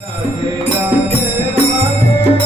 राधे राधे राधे राधे राधे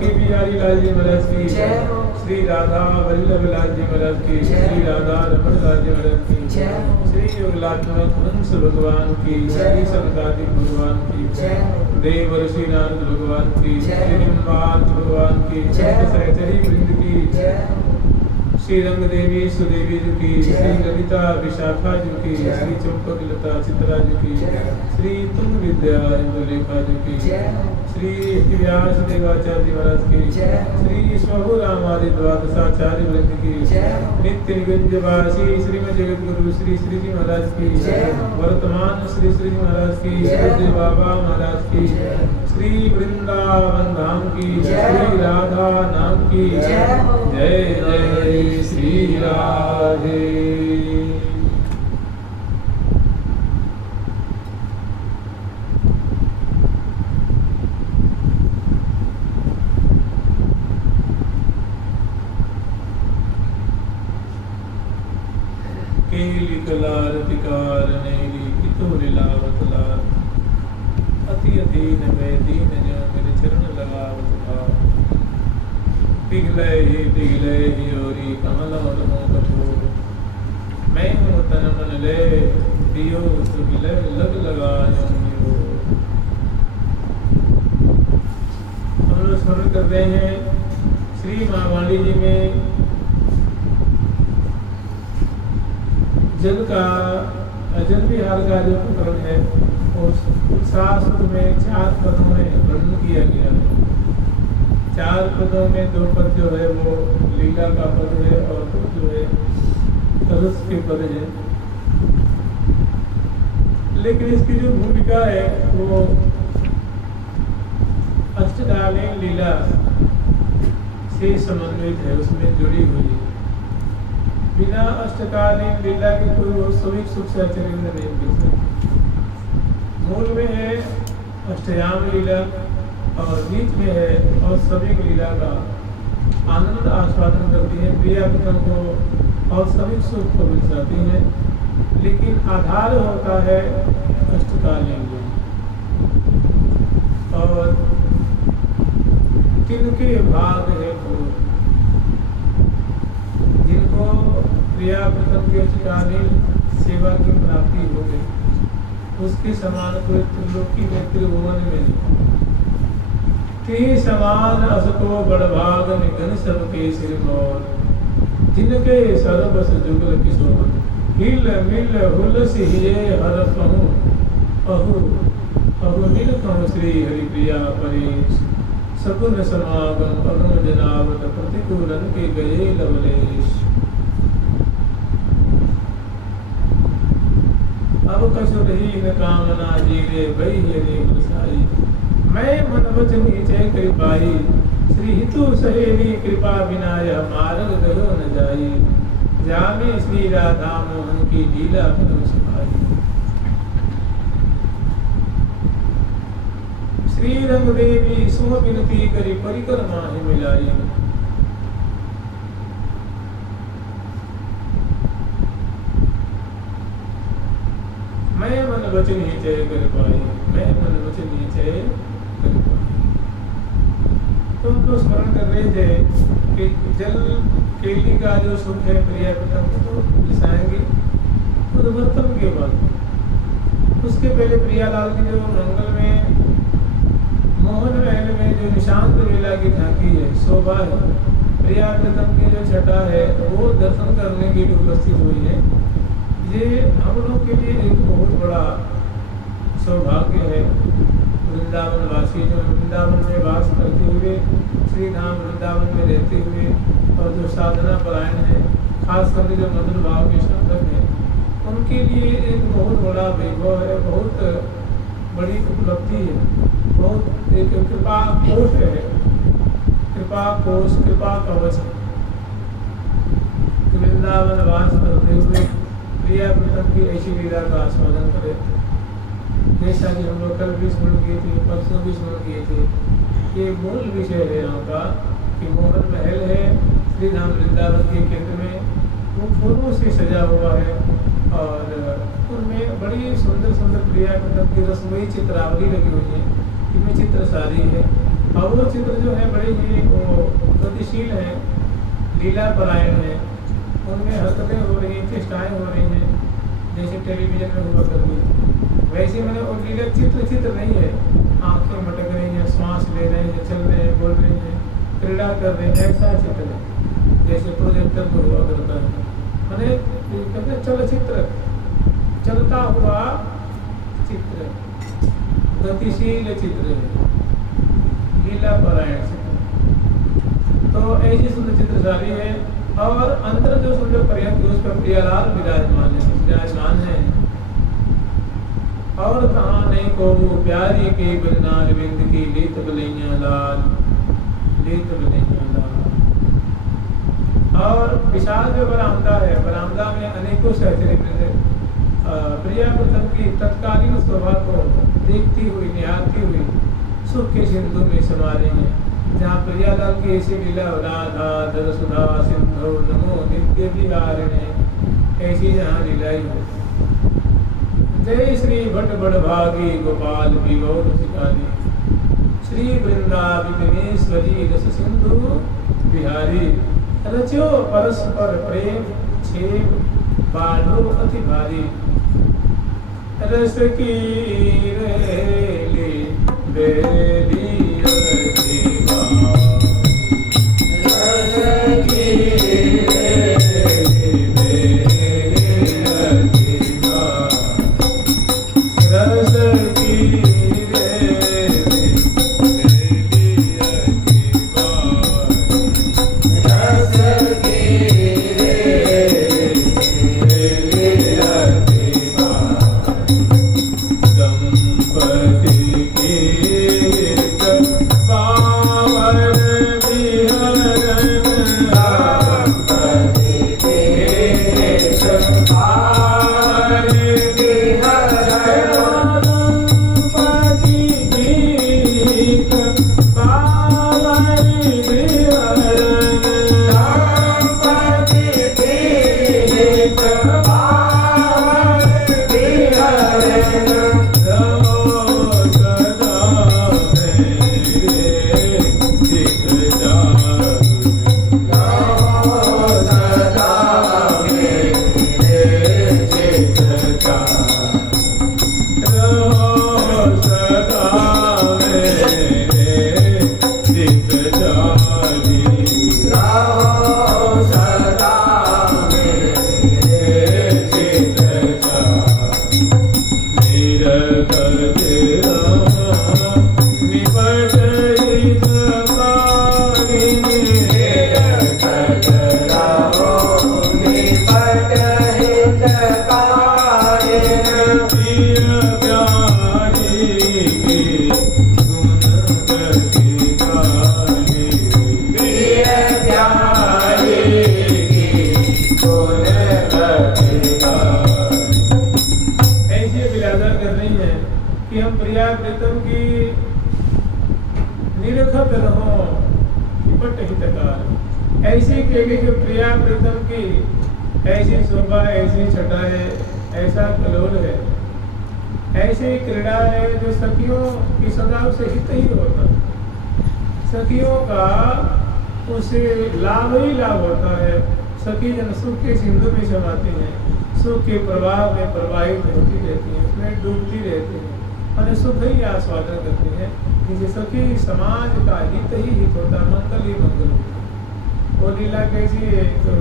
बांके बिहारी लाल जी महाराज की, श्री राधा वल्लभ लाल जी महाराज की, श्री राधा रमण लाल जी महाराज की, श्री योगलात्मक हंस भगवान की, श्री सनकादिक भगवान की, देव ऋषि नारद भगवान की, श्री निम्बात भगवान की, सहचरी वृंद की, श्री रंग देवी सुदेवी जी की, श्री ललिता विशाखा जी की, श्री चंपक लता चित्रा जी की, श्री तुंग विद्या इंदुलेखा जी की, श्री व्यास देवाचार्य महाराज की, श्री स्वभु रामादि द्वादशाचार्य वृंद की, नित्य निकुंज वासी श्रीमद जगत गुरु श्री श्री जी महाराज की, वर्तमान श्री श्री जी महाराज की, श्री बाबा महाराज की, श्री वृंदावन धाम की, श्री राधा नाम की, जय जय श्री राधे। केली कलार तिकार नेली कितो लीलावत लार, अति अधीन में दीन जो मेरे चरण लगावत भाव, पिघले ही ओरी कमल और मोह कठोर, मैं हूँ तन मन ले दियो तो मिले लग लगा जो। हम लोग स्मरण कर रहे हैं श्री महावाणी जी में जल का जल विहार का जो प्रकरण है उस 7 में 4 पदों में वर्णन किया गया है। 4 पदों में 2 पद जो है वो लीला का पद है और 2 जो है तरस के पद है। लेकिन इसकी जो भूमिका है वो अष्टकालीन लीला से समन्वित है, उसमें जुड़ी हुई है। बिना अष्टकालीन लीला की कोई वास्तविक सुख चरित्र नहीं मिल सकती। मूल में है अष्टयाम लीला और बीच में है वास्तविक लीला का आनंद आस्वादन करती है, प्रियागतों को वास्तविक सुख को मिल जाती है। लेकिन आधार होता है अष्टकालीन लीला और तिनके भाग है जिनको प्रिया प्रथम के अष्टकालीन सेवा की प्राप्ति हो गई, उसके समान कोई त्रिलोकी में त्रिभुवन में नहीं। समान असको बड़भाग निघन सबके सिर मोर, जिनके सर्वस जुगल किशोर, हिल मिल हुलस हिये हर कहूँ अहु अहु मिल कहूँ श्री हरि प्रिया परेश, सकुन समागम अगम जनावत प्रतिकूलन के गए लवलेश। अब कछु रही न कामना जीरे बही रे गुसाई, मैं मन वचन नीचे कृपाई, श्री हितु सहेली कृपा बिना यह मार्ग गयो न जाई, जामे श्री राधा मोहन की लीला पदम सिपाही। श्री रंग देवी सो विनती करी परिक्रमा ही मिलाई, मैं मन वचन ही जय कर पाई, मैं मन वचन ही जय कर पाई। तो हम लोग स्मरण कर रहे थे कि जल केली का जो सुख है प्रिया प्रथम तो लिसाएंगे उद्वर्तन के बाद। उसके पहले प्रियालाल की जो मंगल में मोहन महल में जो निशांत लीला की झांकी है, शोभा है, प्रिया प्रथम की जो छटा है वो दर्शन करने के लिए उपस्थित हुई है। ये हम लोग के लिए एक बहुत बड़ा सौभाग्य है। वृंदावन वासी जो वृंदावन में वास करते हुए, श्री धाम वृंदावन में रहते हुए और जो साधना परायण है, खास करके जो मधुर भाव के साधक हैं, उनके लिए एक बहुत बड़ा वैभव है, बहुत बड़ी उपलब्धि है, बहुत एक कृपा कोश है, कृपा कोश, कृपा कवच। वृंदावन वास करते हुए प्रिया प्रथम की ऐसी लीला का आस्वादन करें, जैसा कि हम लोग कल भी स्मरण किए थे, परसों भी स्मरण किए थे। ये मूल विषय है यहाँ का कि मोहन महल है श्री धाम वृंदावन के केंद्र में, वो फूलों से सजा हुआ है और उनमें बड़ी सुंदर सुंदर प्रिया प्रथम की रसमयी चित्रावली लगी हुई है। इनमें चित्र सारी है, और वो चित्र जो है बड़े ही वो गतिशील हैं, लीला परायण है, उनमें हरकतें हो रही हैं, चेष्टाएँ हो रही हैं, जैसे टेलीविज़न में हुआ करती। वैसे मैंने वो लीला चित्र नहीं है, आँखें मटक रही हैं, श्वास ले रहे हैं, चल रहे हैं, बोल रहे हैं, क्रीड़ा कर रहे हैं, ऐसा चित्र है जैसे प्रोजेक्टर में हुआ करता है। मैंने कहते हैं चलचित्र, चलता हुआ चित्र, गतिशील चित्र है, लीला परायण चित्र। तो ऐसी सुंदर चित्रशाली है। और अंतर जो सुंदर पर्यंत उस पर प्रियालाल विराजमान है। और कहाँ नहीं को प्यारी के बजनाल बिंद की लीत बलैया लाल, लीत बलैया लाल। और विशाल जो बरामदा है, बरामदा में अनेकों सहचरी प्रिया प्रथम की तत्कालीन शोभा को देखती हुई, निहारती हुई सुख के सिंधु में समा रही है। जहाँ प्रियालाल की ऐसी लीला राधा दर सुधा सिंधु नमो नित्य विहारिणे, ऐसी जहाँ लीलाई हो। जय श्री भट्ट बड़ भागी गोपाल की गौर सिखारी, श्री वृंदाविनेश्वरी रस सिंधु बिहारी। रचो परस्पर प्रेम छेव बाढ़ो अति भारी, रस की रेली बेली ऐसी केली जो प्रिया प्रीतम की ऐसी शोभा, ऐसी छटा है, ऐसा कलोल है, ऐसी क्रीड़ा है जो सखियों की सदा उसे हित ही होता है। सखियों का उसे लाभ ही लाभ होता है। सखी जन सुख के सिंधु में समाती हैं, सुख के प्रवाह में प्रवाहित होती रहती हैं, उसमें डूबती रहती हैं और सुख ही आस्वादन करती हैं। जिसे सखी समाज का हित ही हित होता, मंगल ही मंगल होता। वो लीला कैसी है? तो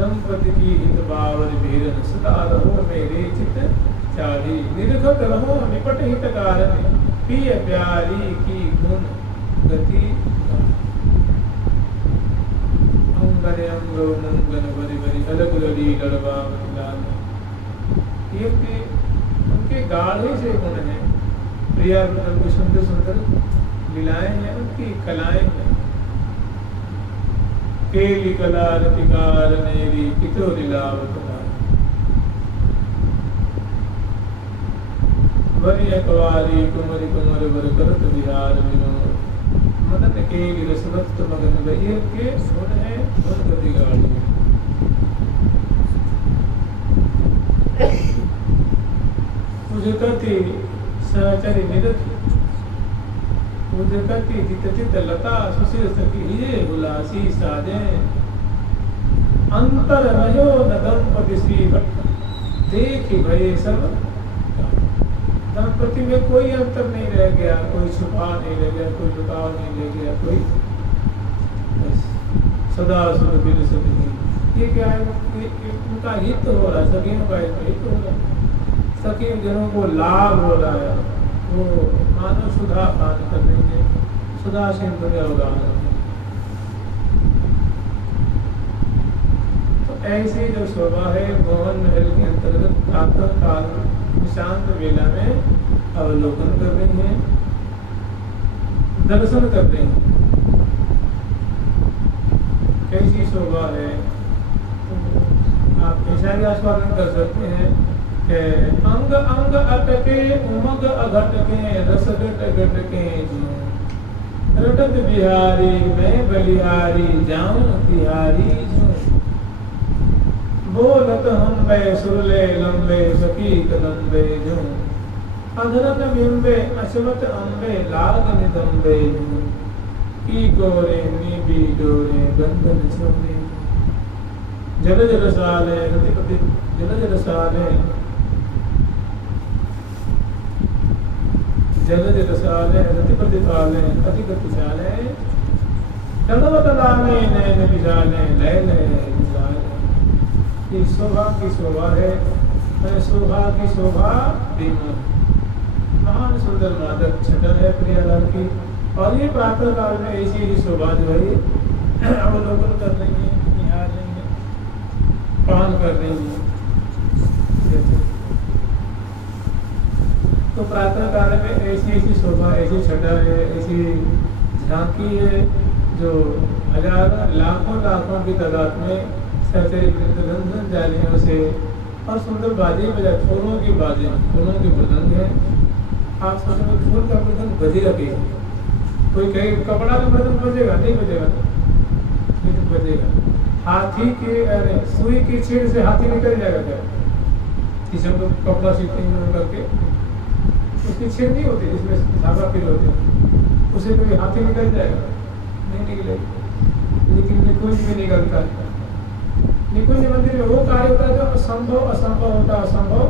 दंपति की हित बावर भीरन सदा रहो मेरे चित चारी, निर्घत रहो निपट हित कारण, पिय प्यारी की गुण गति अंगने अंगो मंगन बरि बरि अलग लड़ी लड़वा लाल। ये उनके गाढ़े से गुण हैं। प्रिया को सुंदर सुंदर लीलाएं हैं, उनकी कलाएं हैं। केली कला रतिकार नेरी कितो लीलावत वरी अकवारी कुमरी कुमर वर करत विहार विनोद, मदन केली रसवत मगन भैया के सुन है गुण गति गाड़ी। तुझ कति सहचरी निरत उदकति चित लता सुशिर सखी हिये उलासी साजे अंतर रहो न दंपति श्री भट्ट देखी भये सब दंपति में कोई अंतर नहीं रह गया, कोई छुपा नहीं रह गया, कोई लुकाव नहीं रह गया, कोई बस सदा सुर बिल सभी। ये क्या है, उनका हित हो रहा है, सखियों का हित हो रहा है, सखी जनों को लाभ हो रहा है, वो मानव सुधा पान कर रही है, सुधा सिंधु में अवगाहन। तो ऐसी जो शोभा है मोहन महल के अंतर्गत प्रातः काल शांत वेला में अवलोकन कर रही है, दर्शन कर रही है। कैसी शोभा है, तो आप ऐसा भी आस्वादन कर सकते हैं कि अंग अंग अटके उमग अघटके रस गट गटके रटत बिहारी मैं बलिहारी जाऊं तिहारी बोलत हम बे सुरले लंबे सकी कदम्बे जो अधरत बिंबे अश्वत अम्बे लाग निदम्बे की गोरे नीबी डोरे बंधन छोड़े जल जल साले रतिपति जल जल साले जल जल साले रतिपति पाले अधिगत साले चंदवत लाले नैन विशाले लय लय की शोभा है, शोभा की शोभा महान सुंदर मादक छटन है प्रियालाल की। और ये प्रातः काल में ऐसी ही शोभा जो है अवलोकन कर रही है, निहार रही है, पान कर रही है। तो प्रातः काल में ऐसी ऐसी शोभा, ऐसी छटा है, ऐसी झांकी है जो हजार लाखों लाखों की तादाद में रंजन जालियों से और सुंदर बाजे बजा, फूलों की बाजे, फूलों की मृदंग है। आप सोचेंगे फूल का मृदंग बजेगा कैसे? कोई कहे कपड़ा का मृदंग बजेगा? नहीं बजेगा, नहीं तो बजेगा। हाथी के अरे सुई की छेड़ से हाथी निकल जाएगा क्या? जिसे हम लोग कपड़ा सीखते हैं करके उसकी छेड़ नहीं होती जिसमें धागा फिल होते हैं, उसे कोई हाथी निकल जाएगा? नहीं निकलेगा। लेकिन निकुंज में निकलता है। निकुंज मंदिर में वो कार्य होता है जो असंभव असंभव होता है, असंभव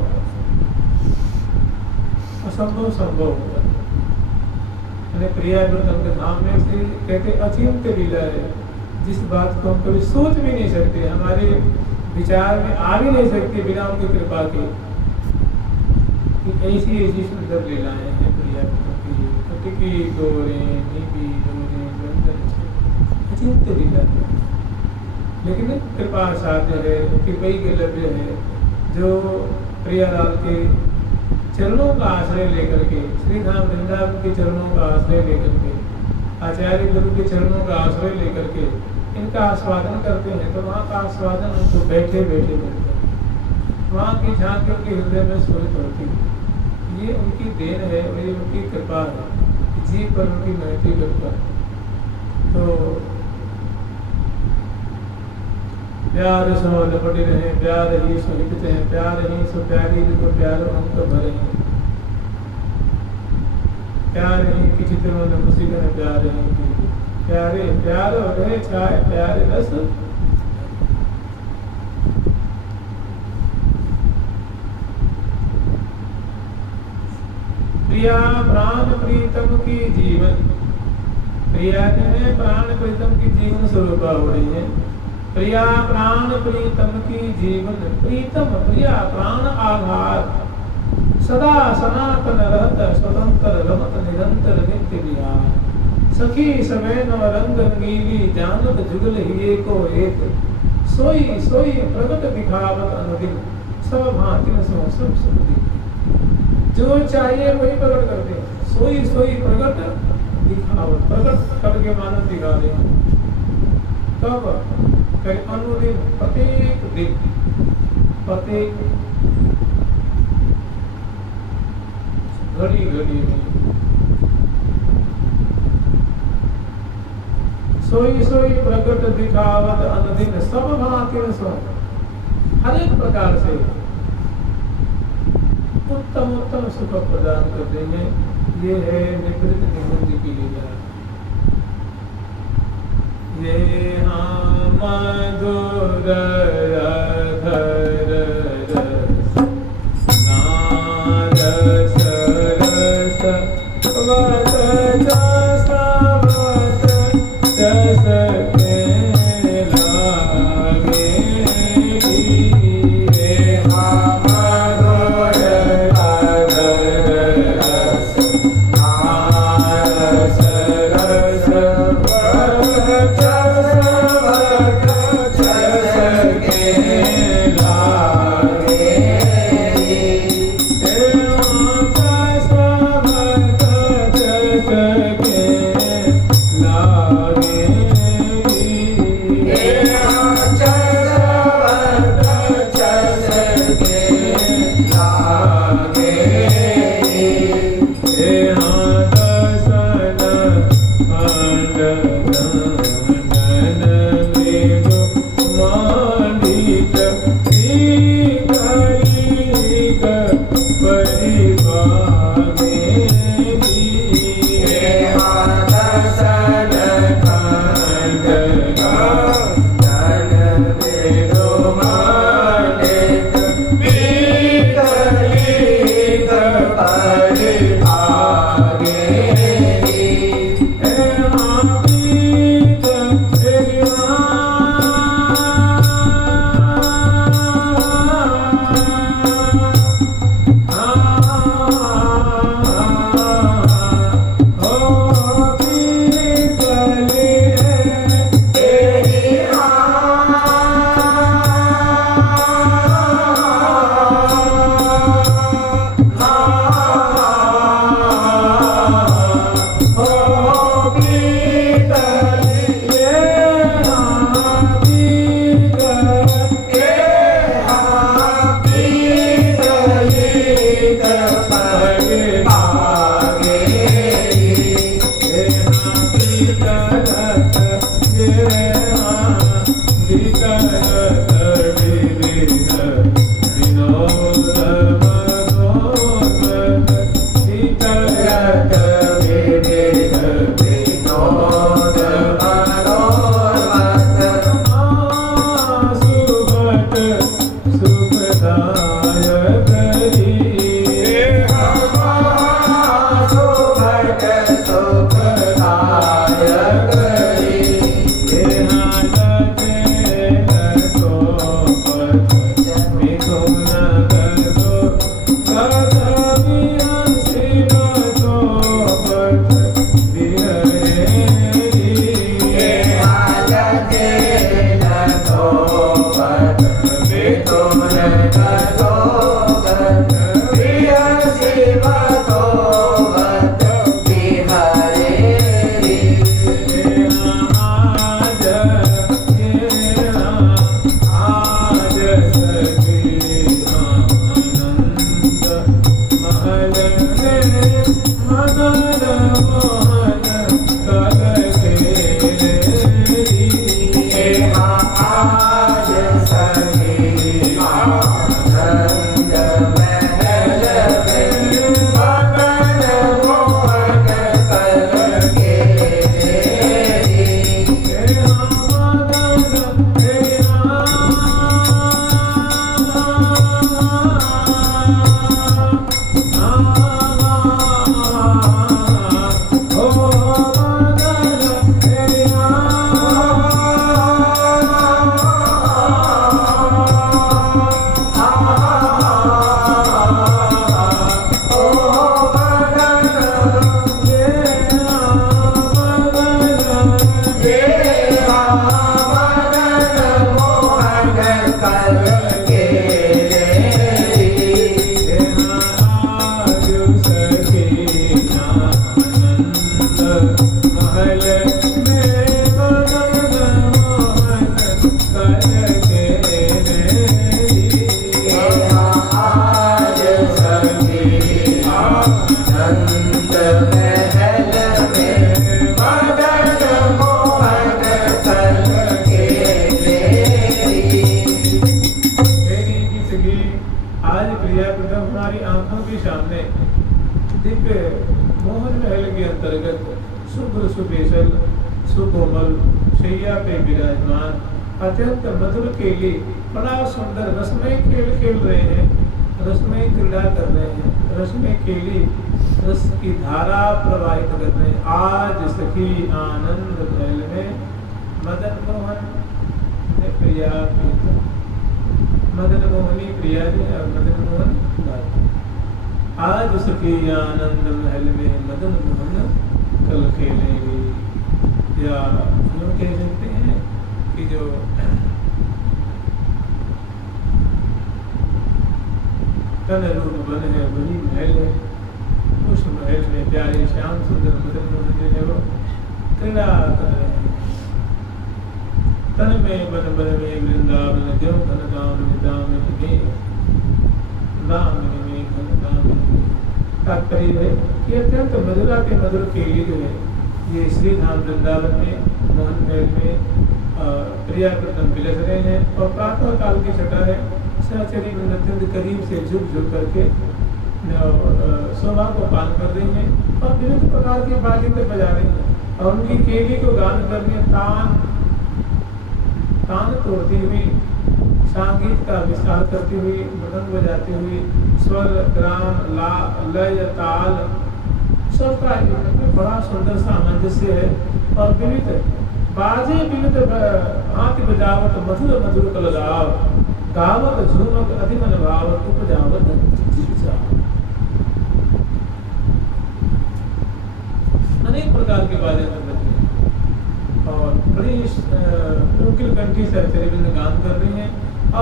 असंभव संभव होता है। प्रिया वृंदम के धाम में से कहते अचिंत्य लीला है, जिस बात को हम कभी सोच भी नहीं सकते, हमारे विचार में आ भी नहीं सकती बिना उनकी कृपा के। ऐसी ऐसी सुंदर लीलाएं हैं प्रिया वृंदम की, गोरे नीबी डोरे अचिंत्य लीला है। लेकिन कृपा साध्य है, कृपई के लभ्य है, जो प्रियालाल के चरणों का आश्रय लेकर के, श्री धाम वृंदावन के चरणों का आश्रय लेकर के, आचार्य गुरु के चरणों का आश्रय लेकर के इनका आस्वादन करते हैं, तो वहाँ का आस्वादन उनको बैठे बैठे मिलता है। वहाँ की झांकी उनके हृदय में स्फुरित होती है। ये उनकी देन है, ये उनकी कृपा है, जीव पर उनकी महती कृपा है। तो प्यार सो लपटे रहे, प्यार ही सो लिखते हैं, प्यार ही सो प्यारी को प्यार हम तो भरे हैं, प्यार ही की चित्रों ने खुशी करें, प्यार ही प्यारे प्यार रहे छाए प्यारे रस। प्रिया प्राण प्रीतम की जीवन, प्रिया ने प्राण प्रीतम की जीवन स्वरूपा हो रही है। प्रिया प्राण प्रीतम की जीवन, प्रीतम प्रिया प्राण आधार, सदा सनातन रहत स्वतंत्र रमत निरंतर नित्य विहार। सखी समय नव रंग रंगीली जानत जुगल हिये को एक, सोई सोई प्रगट दिखावत अनुदिन सब भांति सो सब सुख। जो चाहिए वही प्रकट करते हैं, सोई सोई प्रगट दिखावत, प्रकट करके मानव दिखा रहे हैं। तब अनुदिन प्रत्येक दिन, प्रत्येक घड़ी घड़ी में सोई सोई प्रकट दिखावत अनुदिन सब भांति सो, हर एक प्रकार से उत्तम उत्तम सुख प्रदान करते हैं। ये है निवृत्त निकुंज की लीला। ये मधुर अधर रस नारस रस वत जस वत जस के लागे। ये मधुर अधर रस नारस रस वत जस वत जस के लागे। के अंतर्गत शुभ्र सुबेशल सुकोमल शैया पे विराजमान अत्यंत मधुर केली बड़ा सुंदर रसमय खेल खेल रहे हैं, रसमय क्रीड़ा कर रहे हैं, रसमय केली रस की धारा प्रवाहित कर रहे हैं। आज सखी आनंद महल में मदन मोहन ने प्रिया प्रीतम, मदन मोहनी प्रिया जी और मदन मोहन गाते। आज सखी आनंद महल में मदन मोहन कल खेलेंगे, या यूँ कह सकते हैं कि जो तन रूप बन है वही महल है। उस महल में प्यारे श्याम सुंदर मदन मोहन जो है वो क्रीड़ा कर रहे हैं। तन में बन बन में वृंदावन जो धन दामिनी दामिनी में दामिनी में धन दामिनी में। तात्पर्य है कि अत्यंत मधुरा के मधुर केली जो है ये श्री धाम वृंदावन में मोहन महल में प्रिया प्रथम बिलस रहे हैं। और प्रातः काल की छटा है, सहचरी में अत्यंत करीब से झुक झुक करके शोभा को पान कर रही हैं और विभिन्न प्रकार की बाजें बजा रही हैं और उनकी केली को गान करने तान तोड़ती हुई, संगीत का विस्तार करती हुई, मृदंग बजाती हुई, स्वर ग्राम ला लय ताल सबका बड़ा सुंदर सामंजस्य है। और विविध बाजे विविध हाथी बजावत मधुर मधुर कल गाव गावत झूमक अधिमन भावत उपजावत अनेक प्रकार के बाजे बजते हैं और बड़ी कोकिल कंठी से चरिवृंद गान कर रही हैं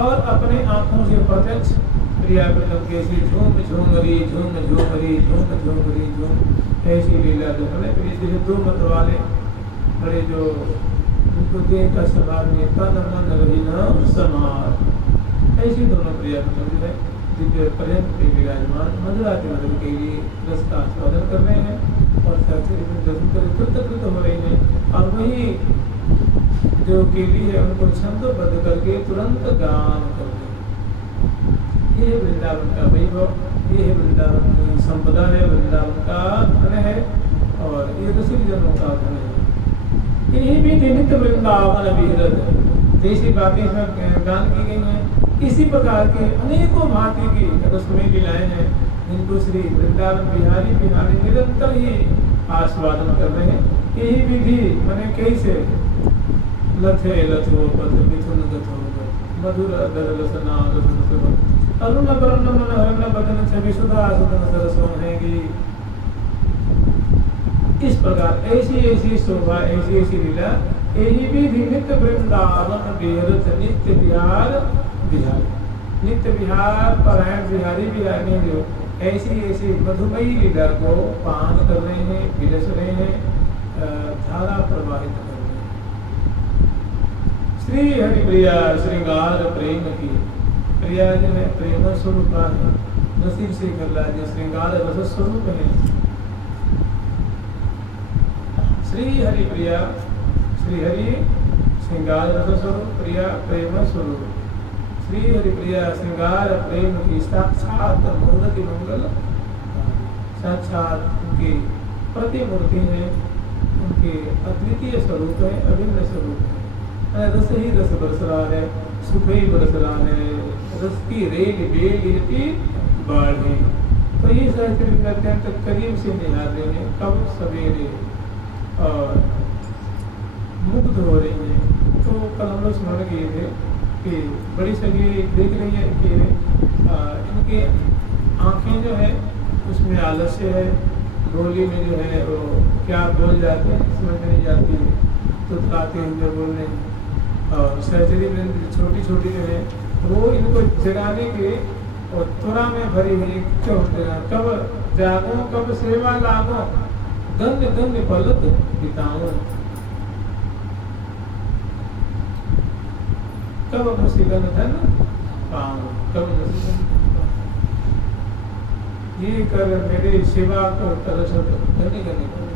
और अपने आंखों से प्रत्यक्ष प्रिया कैसी झूम झूमरी झूम झूमरी झूम झूमरी झूम ऐसी लीला जो है जैसे दो मत वाले बड़े जो उनको देह का स्वभाव में तन मन रही न समार, ऐसी दोनों प्रिया जो है दिव्य पर्यंत पे विराजमान मधुरा के मधुर के लिए रस का आस्वादन कर रहे हैं और दर्शन कर कृतकृत हो रहे हैं। और वही जो केली है उनको छंदोबद्ध करके तुरंत गान कर रहे हैं। ये वृंदावन का वैभव, ये वृंदावन की संपदा है, वृंदावन का धन है और ये रसिक जनों का धन है। यही भी निमित्त वृंदावन विहरत, जैसी बातें इसमें गान की गई हैं इसी प्रकार के अनेकों भांति की रसमय लीलाएं हैं जिनको श्री वृंदावन बिहारी बिहारी निरंतर ही आस्वादन कर रहे हैं। यही विधि मैंने कैसे लथे लथो पथ मिथुन गथो मधुर अदर रसना रसन अरुण वर्ण मन हरण बदन छवि सुधा सदन सरसों हैगी। इस प्रकार ऐसी ऐसी शोभा, ऐसी ऐसी लीला, यही विधि नित्य वृंदावन विहरत नित्य विहार बिहारी, नित्य विहार परायण बिहारी बिहारी जो ऐसी ऐसी मधुमयी लीला को पान कर रहे हैं, विलस रहे हैं, धारा प्रवाहित कर रहे हैं। श्री हरि प्रिया श्रृंगार प्रेम की, प्रिया जी में प्रेम स्वरूप है, नसीब शेखर लाल जी श्रृंगार रस स्वरूप है। श्री हरि प्रिया, श्री हरि श्रृंगार रस स्वरूप, प्रिया प्रेम स्वरूप। श्री हरि प्रिया श्रृंगार प्रेम की साक्षात मूर्ति मंगल, साक्षात उनकी प्रतिमूर्ति है, उनके अद्वितीय स्वरूप है, अभिन्न स्वरूप है। रस ही रस बरस रहा है, सुख ही बरस रहा है, रस की रेल बेल बाढ़ी। तो ये सहचरित अत्यंत करीब से निहार रहे हैं, कब सवेरे और मुग्ध हो रही है। तो कल हम लोग स्मरण किए थे कि बड़ी सगी देख रही है कि इनकी आँखें जो है उसमें आलस्य है, बोली में जो है वो क्या बोल जाते हैं समझ नहीं जाती है, तो तुतलाते हैं जो बोल रहे हैं। और सहचरी में छोटी छोटी जो है वो इनको जगाने के और तुरा में भरी हुई कब जागो कब सेवा लागो गन्य गन्य पलक बिताओ, कब मुसीबत धन पाऊं, कब मुसीबत ये कर मेरे सेवा को तरस धन्य करने को।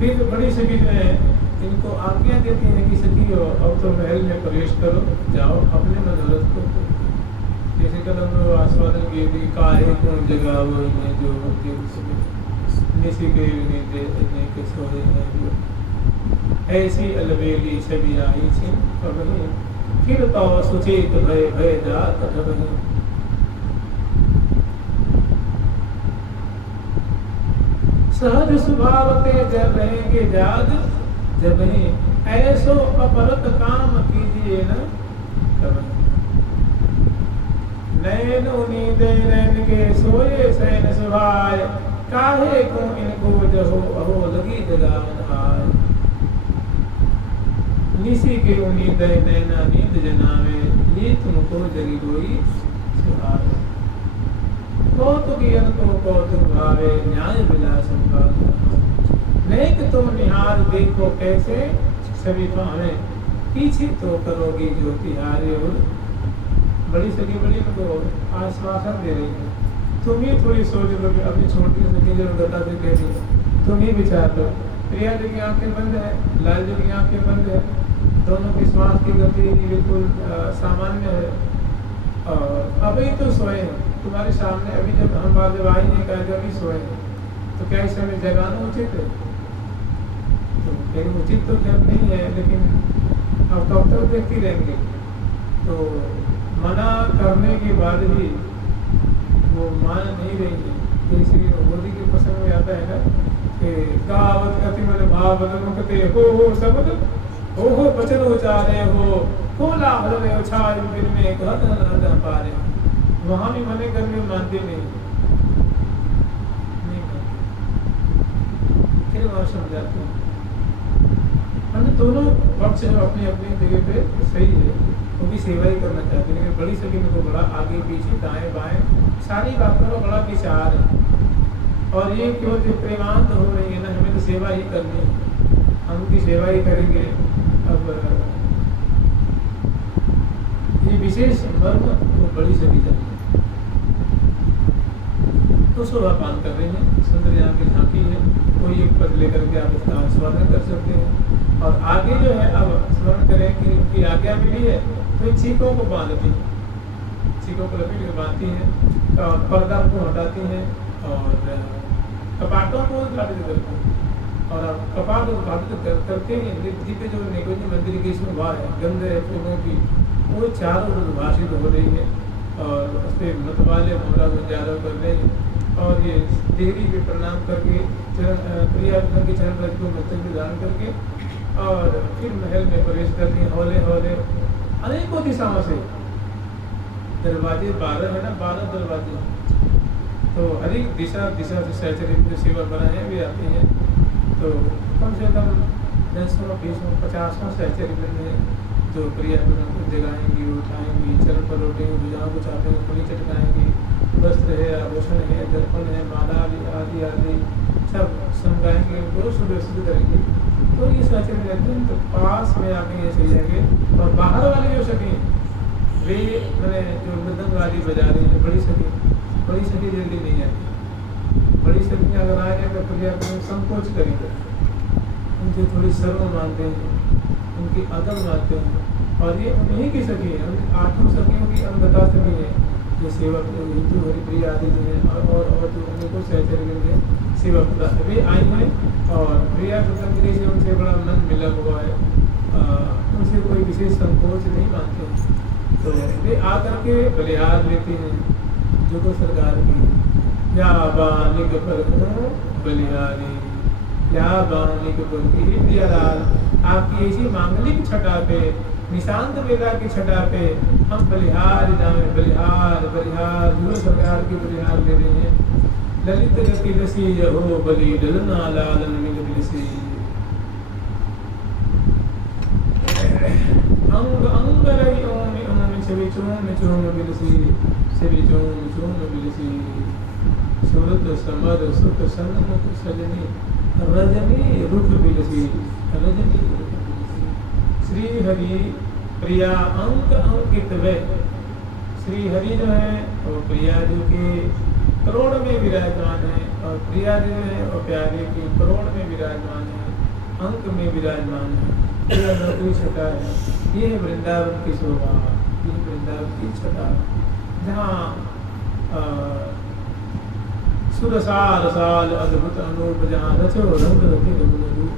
फिर बड़ी सभी जो है इनको कहती हैं कि सखी हो अब तो महल में प्रवेश करो, जाओ अपने मनोरथ को करो। जैसे कदम आस्वादन किए थी काहे को जगह वो इन्हें जो निसी के के सोए हैं जो ऐसी अलबेली छवि आई थी कभी फिर तो सुचेत भय भय जात कभी। सहज स्वभाव ते जब रहेंगे जाग जब ऐसो अपरत काम कीजिए न कभी। नैन उनीदे नैन के सोए सैन सुहाय काहे को इनको जहो अहो लगी जगावन आय। निसी के उनीदे नैना नींद जनावे ये तुमको जगी गोई सुहावे। कौतुक को कौतुक भावे न्याय विलास नेक तुम निहार देखो कैसे सभी पावे पीछे तो करोगी जो तिहारे। और बड़ी सखी बड़ी उनको आश्वासन दे रही है, तुम ही थोड़ी सोच लो कि अपनी छोटी सखी जो गदा से कह रही है तुम ही विचार लो। प्रिया जी की आंखें बंद है, लाल जी की आंखें बंद है, दोनों की श्वास की गति बिल्कुल सामान्य है और अभी तो सोए हैं तुम्हारे सामने। अभी जब हम बात जब आई नहीं कहा जब ही सोए तो क्या इस समय जगाना उचित है? तो कहीं उचित तो क्या नहीं है, लेकिन अब कब तक देखती रहेंगे। तो मना करने के बाद भी वो मान नहीं रहेंगे। तो इसलिए मोदी के प्रसंग में आता है ना कि गावत गति मन भाव बदन मुकते हो शब्द हो वचन उचारे हो कोला हरे उछाल बिन में कहत न पारे। वहां भी मने करने मानते नहीं फिर वहां समझाते हैं। दोनों पक्ष अपनी अपनी जगह पे सही है, वो भी सेवा ही करना चाहते हैं। लेकिन बड़ी सखी में तो बड़ा आगे पीछे दाएं बाएं सारी बातों का बड़ा विचार है। और ये क्यों जो प्रेमांत हो रही है ना, हमें तो सेवा ही करनी है, हम उनकी सेवा ही करेंगे। अब ये विशेष मर्म वो बड़ी सखी जाती है तो शोभा पान कर रहे हैं। सुंदर यहाँ की झांकी है, कोई एक पद लेकर के आप उसका आस्वादन कर सकते हैं। और आगे जो है अब स्मरण करें कि उनकी आज्ञा मिली है तो चीखों को बांधती हैं, चीखों को लपेट के बांधती हैं और पर्दा को हटाती हैं और कपाटों को उद्घाटित करती हैं। और अब कपाट उद्घाटित करके निधि पे जो निकुंज मंदिर की इसमें वाह है गंध है फूलों की, वो चारों उद्भाषित हो रही है और उस पर मतवाले मोहरा गुंजारा कर रहे हैं। और ये देवी पे प्रणाम करके प्रिया के चरण रज को मस्तक में धारण करके और फिर महल में प्रवेश करती हैं। हौले हौले अनेकों दिशाओं से दरवाजे 12 है ना, 12 दरवाजे, तो अधिक दिशा दिशा से सहचरित सेवा बनाए भी आती हैं। तो कम से कम 10 20 50 सहचरित हैं जो प्रिया को जगाएंगी, उठाएंगी, चरण पर लौटेंगी, भुजाओं को चापेंगे, पुली चटकाएंगी, वस्त्र है, आभूषण है, दर्पण है, माला आदि आदि सब समझाएंगे, उनको सुव्यवस्थित करेंगे। तो ये सहचरित रहते हैं। तो पास में आके ये सही जाएंगे। और बाहर वाले जो सखी वे मैंने जो मृदंग आदि बजा रही है, बड़ी सखी जल्दी नहीं आती। बड़ी सखी अगर आ जाए तो प्रिया को संकोच करेंगे, उनसे थोड़ी शर्म मानते हैं, उनकी अदब मानते हैं। और ये उन्हीं की सखी है, 8 सखियों की अंगता सखी है जो सेवक हिंदू हरिप्रिया आदि जो है और जो उनको सहचर्य के सेवक वे आई हैं। और प्रिया प्रसंग से उनसे बड़ा मन मिला हुआ है, उनसे कोई विशेष संकोच नहीं मानते। तो वे आकर के बलिहार लेती हैं जो को सरकार की या बानिक पर बलिहारी या बानिक पर प्रियालाल आपकी ऐसी मांगलिक छटा पे निशांत वेला की छटा पे हम बलिहार जाए। बलिहार बलिहार जो सरकार की बलिहार ले रही हैं। ललित गति लसी हो बलि ललना लालन मिल बिलसी अंग अंग रही ओम ओम छवि चूम चूम बिलसी छवि चूम चूम बिलसी सुरत समर सुत सन्मुख सजनी रजनी रुख बिलसी रजनी श्री हरि प्रिया अंक अंकित वे। श्री हरि जो है वो प्रिया जी के करोड़ में विराजमान है और प्रिया जी जो है वो प्यारे के करोड़ में विराजमान है, अंक में विराजमान है। यह नौकरी छटा है, ये है वृंदावन की शोभा, ये वृंदावन की छटा, जहाँ सुरसार साल अद्भुत अनूप, जहाँ रचो रंग रंगी रंग रूप।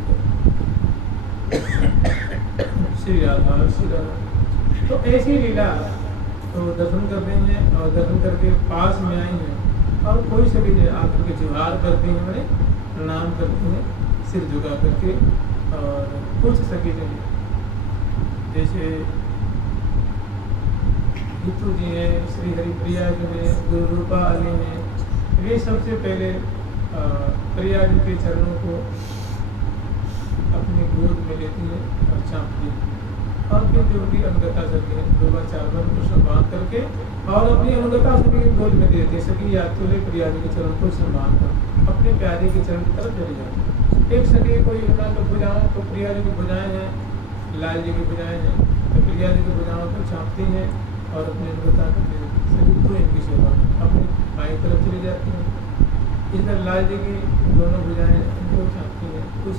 श्री राधा श्री राधा। तो ऐसी लीला तो दर्शन कर रहे हैं, और दर्शन करके पास में आई हैं, और कोई सभी जो आकर के जुहार करते हैं, मैंने प्रणाम करते हैं सिर झुका करके, और कुछ सखी नहीं, जैसे हितू जी हैं, श्री हरिप्रिया जी हैं, गुरु रूपा अली हैं, वे सबसे पहले प्रिया जी के चरणों को अपनी गोद में लेती है और चाँपती है, और फिर जो उनकी अनुगता सखी है 2 बार 4 बार कृष्ण बांध करके और अपनी अनुगता सखी की गोद में दे देती है। सखी याद तो ले प्रिया जी के चरण को सम्मान कर अपने प्यारे के चरण की तरफ चली जाती है। एक सखी कोई होना तो भुजाओं तो प्रिया जी की भुजाएं हैं, लाल जी की भुजाएं हैं, तो प्रिया जी की भुजाओं को चाँपती हैं और अपनी अनुगता करती है। सखी तो इनकी सेवा अपनी बाई तरफ चली जाती हैं। इधर लाल जी की दोनों भुजाएं उनको चाहती हैं, कुछ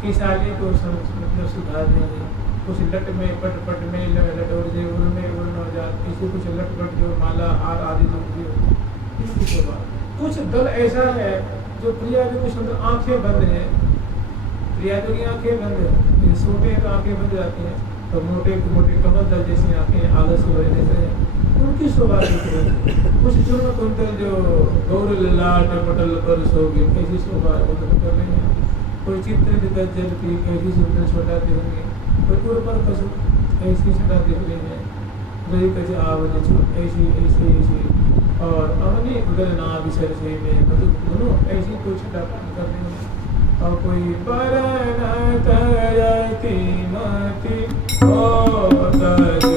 किसाली को मतलब सुधार नहीं है, कुछ लट में पट पट में लट और जे उड़ में उड़ न जात, किसी कुछ लट पट जो माला आर आदि जो इनकी शोभा। कुछ दल ऐसा है जो प्रिया जी की सुंदर आंखें बंद है, प्रिया जी की आंखें बंद है, सोते हैं तो आंखें बंद जाती हैं, तो मोटे मोटे कमल दल जैसी आंखें आलस हो रहते हैं, उनकी शोभा दिख रही है। कुछ चूर्ण कुंतल जो गौर ललाट पटल पर सोगी, कैसी शोभा वर्णन कर रहे हैं। कोई चित्र जल की कैसी सुंदर छोटा देंगे, कोई उड़ पर कसु ऐसी छटा दिख रही है, गई कज आवज छूट ऐसी ऐसी ऐसी, और अमनी उदर ना विसर से में मतलब दोनों ऐसी कोई छटा कर रही है। और कोई पर मती ओ तजु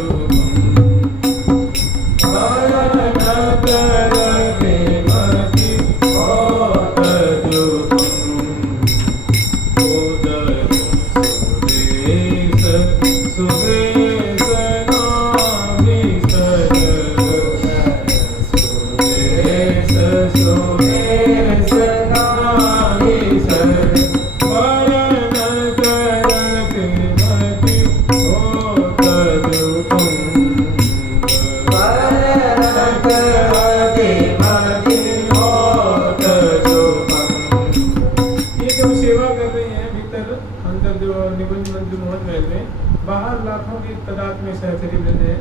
बाहर लाखों की तादाद में सहचरी वृंद है।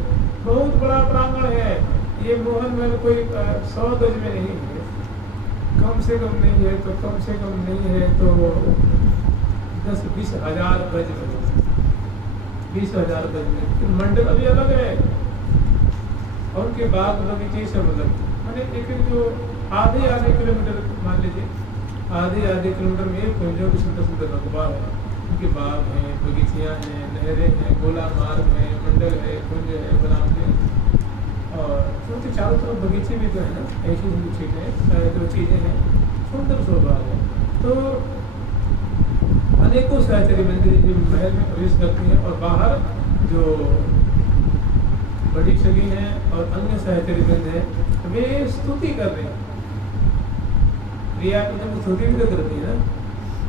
बहुत बड़ा प्रांगण है ये मोहन महल, कोई 100 गज में नहीं है, कम से कम नहीं है तो कम से कम नहीं है तो 10-20 हजार गज में, 20 हजार गज में। फिर मंडल अभी अलग है और उनके बाग बगीचे सब अलग, मैंने एक जो आधे किलोमीटर मान लीजिए, आधे किलोमीटर में एक कुंजों की सुंदर सुंदर रकबा है, उनके बाग हैं, बगीचियाँ हैं, नहरें हैं, गोला मार्ग है, मंडल है, कुंज है, बनाते हैं, और उनके चारों तरफ बगीचे भी तो है ना, ऐसी चीज़ें जो चीज़ें हैं, सुंदर शोभा है। तो अनेकों सहचरी मंदिर जो महल में प्रवेश करती हैं, और बाहर जो बड़ी सगी हैं और अन्य सहचरी वृंद हैं वे स्तुति कर रहे हैं, प्रिया की स्तुति भी तो करती है ना।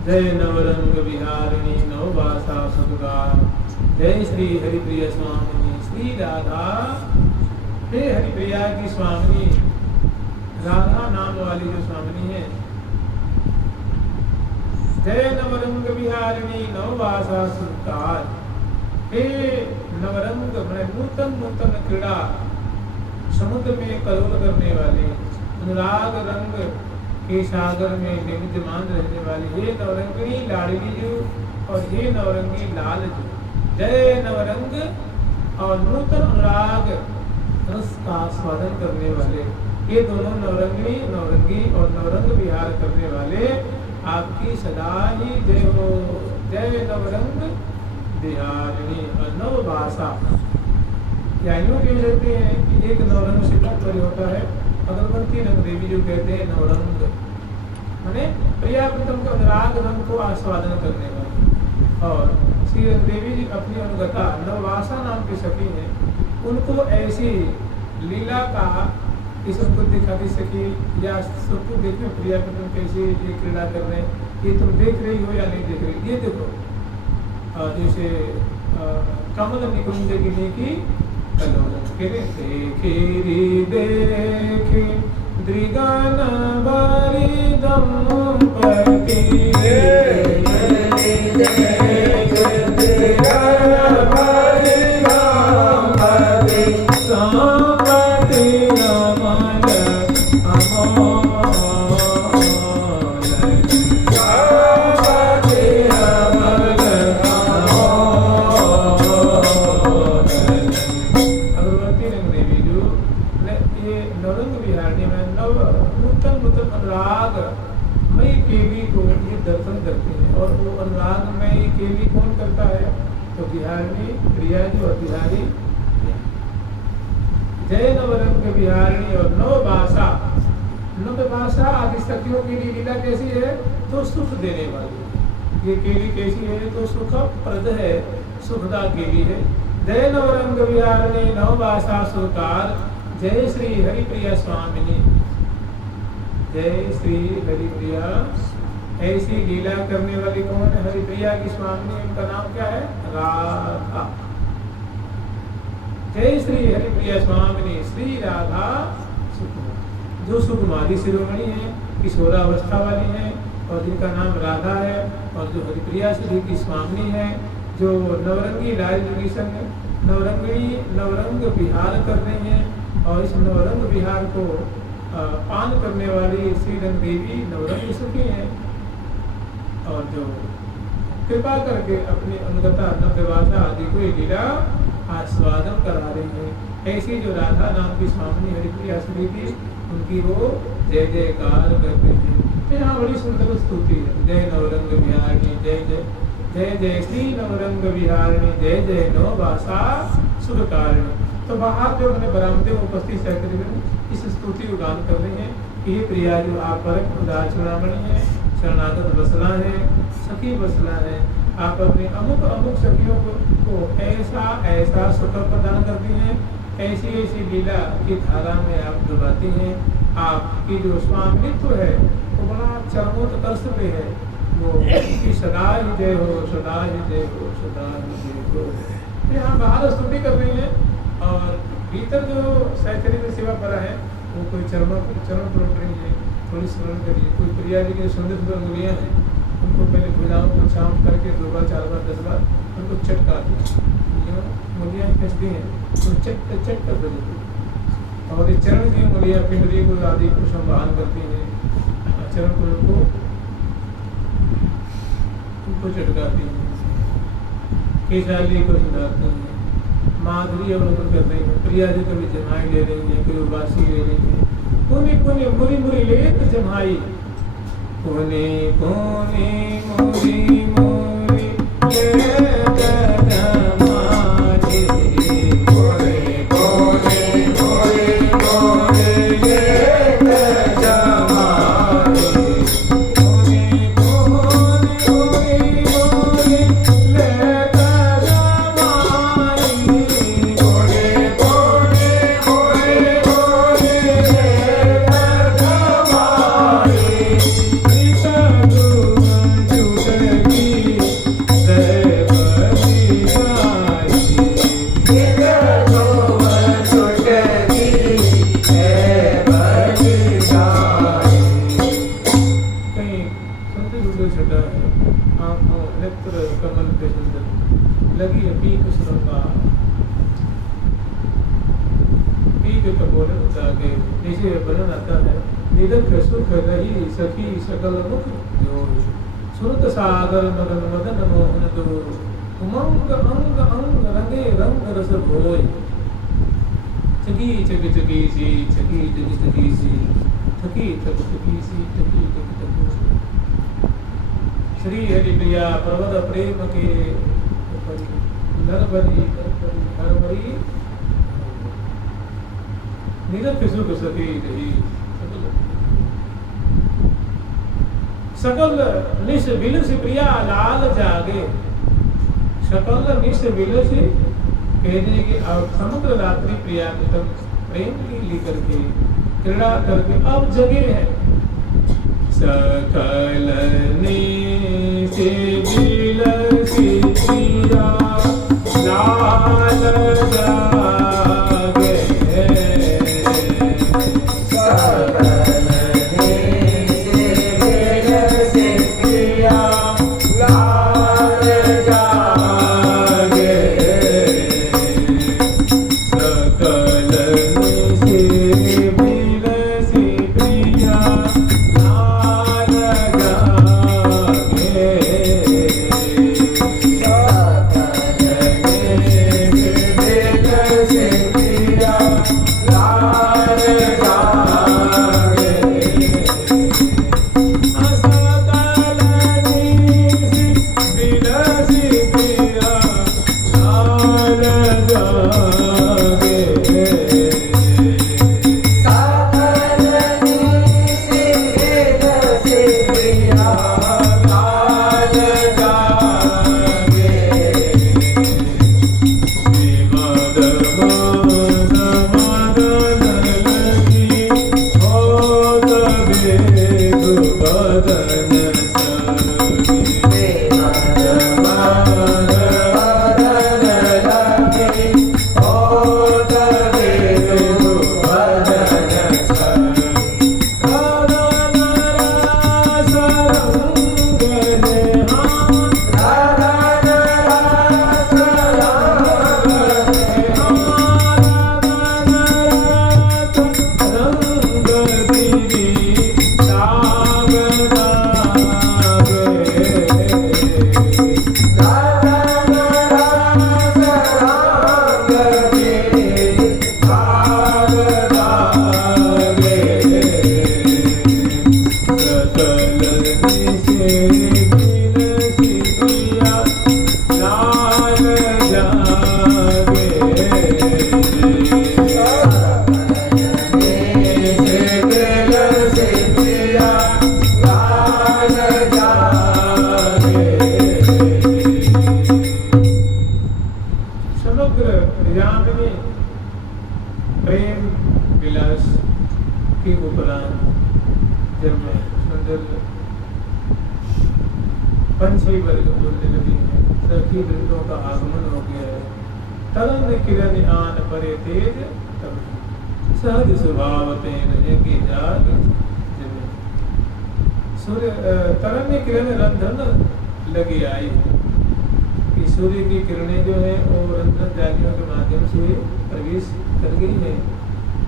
जय नवरंग विहारिणी नववासा सुखगार, जय श्री हरिप्रिय स्वामिनी श्री राधा। हे हरिप्रिया की स्वामिनी, राधा नाम वाली जो स्वामिनी है, जय नवरंग विहारिणी नववासा सुखगार। हे नवरंग नूतन नूतन क्रीड़ा समुद्र में करोल करने वाले, अनुराग रंग के सागर में विद्यमान रहने वाली हे नवरंगिणी लाडली जो, और हे नवरंगी लाल जो। जय नवरंग और नूतन अनुराग रस का आस्वादन करने वाले, ये दोनों नवरंगिणी नवरंगी और नवरंग विहार करने वाले आपकी सदा ही जय हो। जय नवरंग विहारिणी और नवभाषा, या यूँ कह सकते हैं कि एक नवरंग से तात्पर्य होता है अगरबत्ती रंग देवी जो कहते हैं नवरंग, माने प्रिया प्रीतम के अनुराग रंग को आस्वादन करने वाले। और श्री रंग देवी जी अपनी अनुगता नववासा नाम की सखी है, उनको ऐसी लीला का इस उनको दिखाती सकी, या सबको देखो प्रिया प्रीतम कैसे ये क्रीड़ा कर रहे हैं, ये तुम देख रही हो या नहीं देख रही, ये देखो जैसे कमल निकुंज गिनी की कलोल खेरी देखे द्रिगान बारी दंपति बिहारी और बिहारी जय नवरंग बिहारिणी और नवभाषा आदि सखियों की लीला कैसी है तो सुख देने वाली। ये केली कैसी है तो सुखप्रद है, सुखदा केली है। जय नवरंग बिहारिणी नवभाषा सुरकार जय श्री हरिप्रिया स्वामिनी। जय श्री हरिप्रिया। ऐसी लीला करने वाली कौन है? हरिप्रिया की स्वामिनी। उनका नाम क्या है? राधा। जय श्री हरिप्रिया स्वामिनी श्री राधा सुकुमारी। जो सुकुमारी शिरोमणि है, किशोरावस्था वाली है और जिनका नाम राधा है, और जो हरिप्रिया श्री की स्वामिनी है, जो नवरंगी लाल जोगी संग नवरंग विहार कर रहे हैं, और इस नवरंग विहार को पान करने वाली श्रीरंग देवी नवरंग सुखी है, और जो कृपा करके अपनी अनुगता नवभाषा आदि को लीला आस्वादन करा रही है। ऐसी जो राधा नाम की स्वामिनी हरिप्रिया श्री थी, उनकी वो जय जयकार करते हैं। तो यहाँ बड़ी सुंदर स्तुति है। जय नवरंग बिहारिणी जय जय जय जय श्री नवरंग बिहारिणी जय जय नवभाषा सुखकारिणी। तो बाहर जो मैंने बरामदे में उपस्थित सहकर्मी इस स्तुति को गान कर रहे हैं कि ये प्रिया जो आप पर उदार चुनामणि है, शरणागत बसला है, सखी बसला है। आप अपने अमुक सखियों को ऐसा ऐसा सुख प्रदान करती हैं, ऐसी ऐसी लीला की धारा में आप डुबाती हैं। आपकी जो स्वामित्व है वो बड़ा चरमोत्कर्ष पे है। वो की सदा ही जय हो, सदा ही जय हो, सदा ही जय हो। यहाँ बाहर स्तुति कर रही हैं, और भीतर जो सहचरी में सेवा पड़ा है वो कोई चरण पलट रही है। थोड़ी स्मरण करिए। कोई प्रिया जी की सुंदर सुंदर अंगुलियाँ हैं, उनको पहले भुजाओं को छाप करके 2 बार 4 बार 10 बार उनको चटका दीजिए। अंगुलियाँ खींचती हैं तो चट कर देती है। और इस चरण की अंगुलियाँ पिंडरी को आदि को संभाल करती हैं, चरण को उनको चटकाती हैं, केशाली को सुधारती हैं, माधुरी अवलोकन कर रही है। प्रिया जी कभी जमाई ले रही है, कोई उबासी ले रही है। पुनि पुनि मुरी मुरी लेत जमाई, पुनि पुनि मुरी मुरी लेत जमाई, पुनि पुनि मुरी मुरी लेत जमाई, पुनि पुनि मुरी मुरी लेत जमाई, पुनि पुनि मुरी मुरी लगी है पीक सुरंगा, पीक कपोल उतागे। जैसे वर्णन आता है, निरख सुख रही सखी सकल मुख जोर, सुरत सागर मगन मदन मोहन दूर, उमंग अंग अंग रंगे रंग रस भोय, चकी चक चकी सी चकी चक चकी सी, थकी थक थकी सी थकी थक थकी सी। श्री हरिप्रिया पर्वत प्रेम के नरबरी हरबरी निरख सुख सखी रही, सकल निश बिलस प्रिया लाल जागे। सकल निश बिलस कहने की अब समग्र रात्रि प्रिया के तक प्रेम की लेकर के क्रीड़ा करके अब जगे है। सकल निश बिलस प्रिया लाल जागे पंछी वर्ग बोलने लगे हैं, सखी वृंदों का आगमन हो गया है। तरंग किरण आन परे तेज तब सहज स्वभाव तेन यज्ञ जाग जमे। सूर्य तरंग किरण रंधन लगी आई कि सूर्य की किरणें जो है वो रंधन जालियों के माध्यम से प्रवेश कर गई है।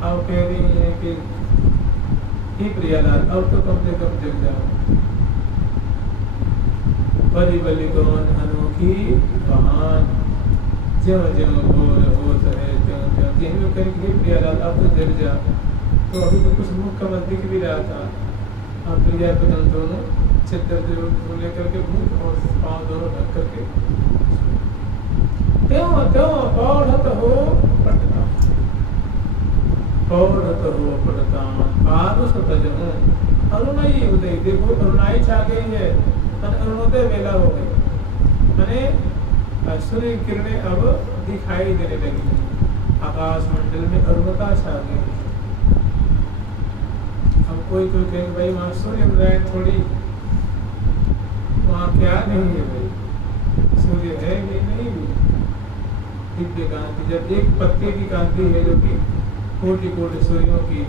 अब कह रही है कि हे प्रियालाल अब तो कम से कम जग जाओ। परिबली कौन अनोखी बहान ज्यों ज्यों भोर होत है त्यों त्यों यही करके प्रियालाल अब तो जग जा। तो अभी तो कुछ मुख कमल दिख भी रहा था। अब प्रिया पतन दोनों चद्दर को लेकर के मुख और पाँव दोनों ढक करके त्यों त्यों पौढ़त हो पटता पौढ़त हो पटता आदु सतजहूं अरुणाई उदय। देखो अरुणाई छा गई है, अरुणोदय वेला हो गई, मैंने सूर्य किरणें अब दिखाई देने लगी, आकाश मंडल में अरुणता छा गई। अब कोई कहे भाई वहाँ सूर्य नारायण थोड़ी, वहाँ क्या नहीं है भाई, सूर्य है भी नहीं भी। दिव्य कांति, जब एक पत्ते की कांति है जो कि कोटि कोटि सूर्यों की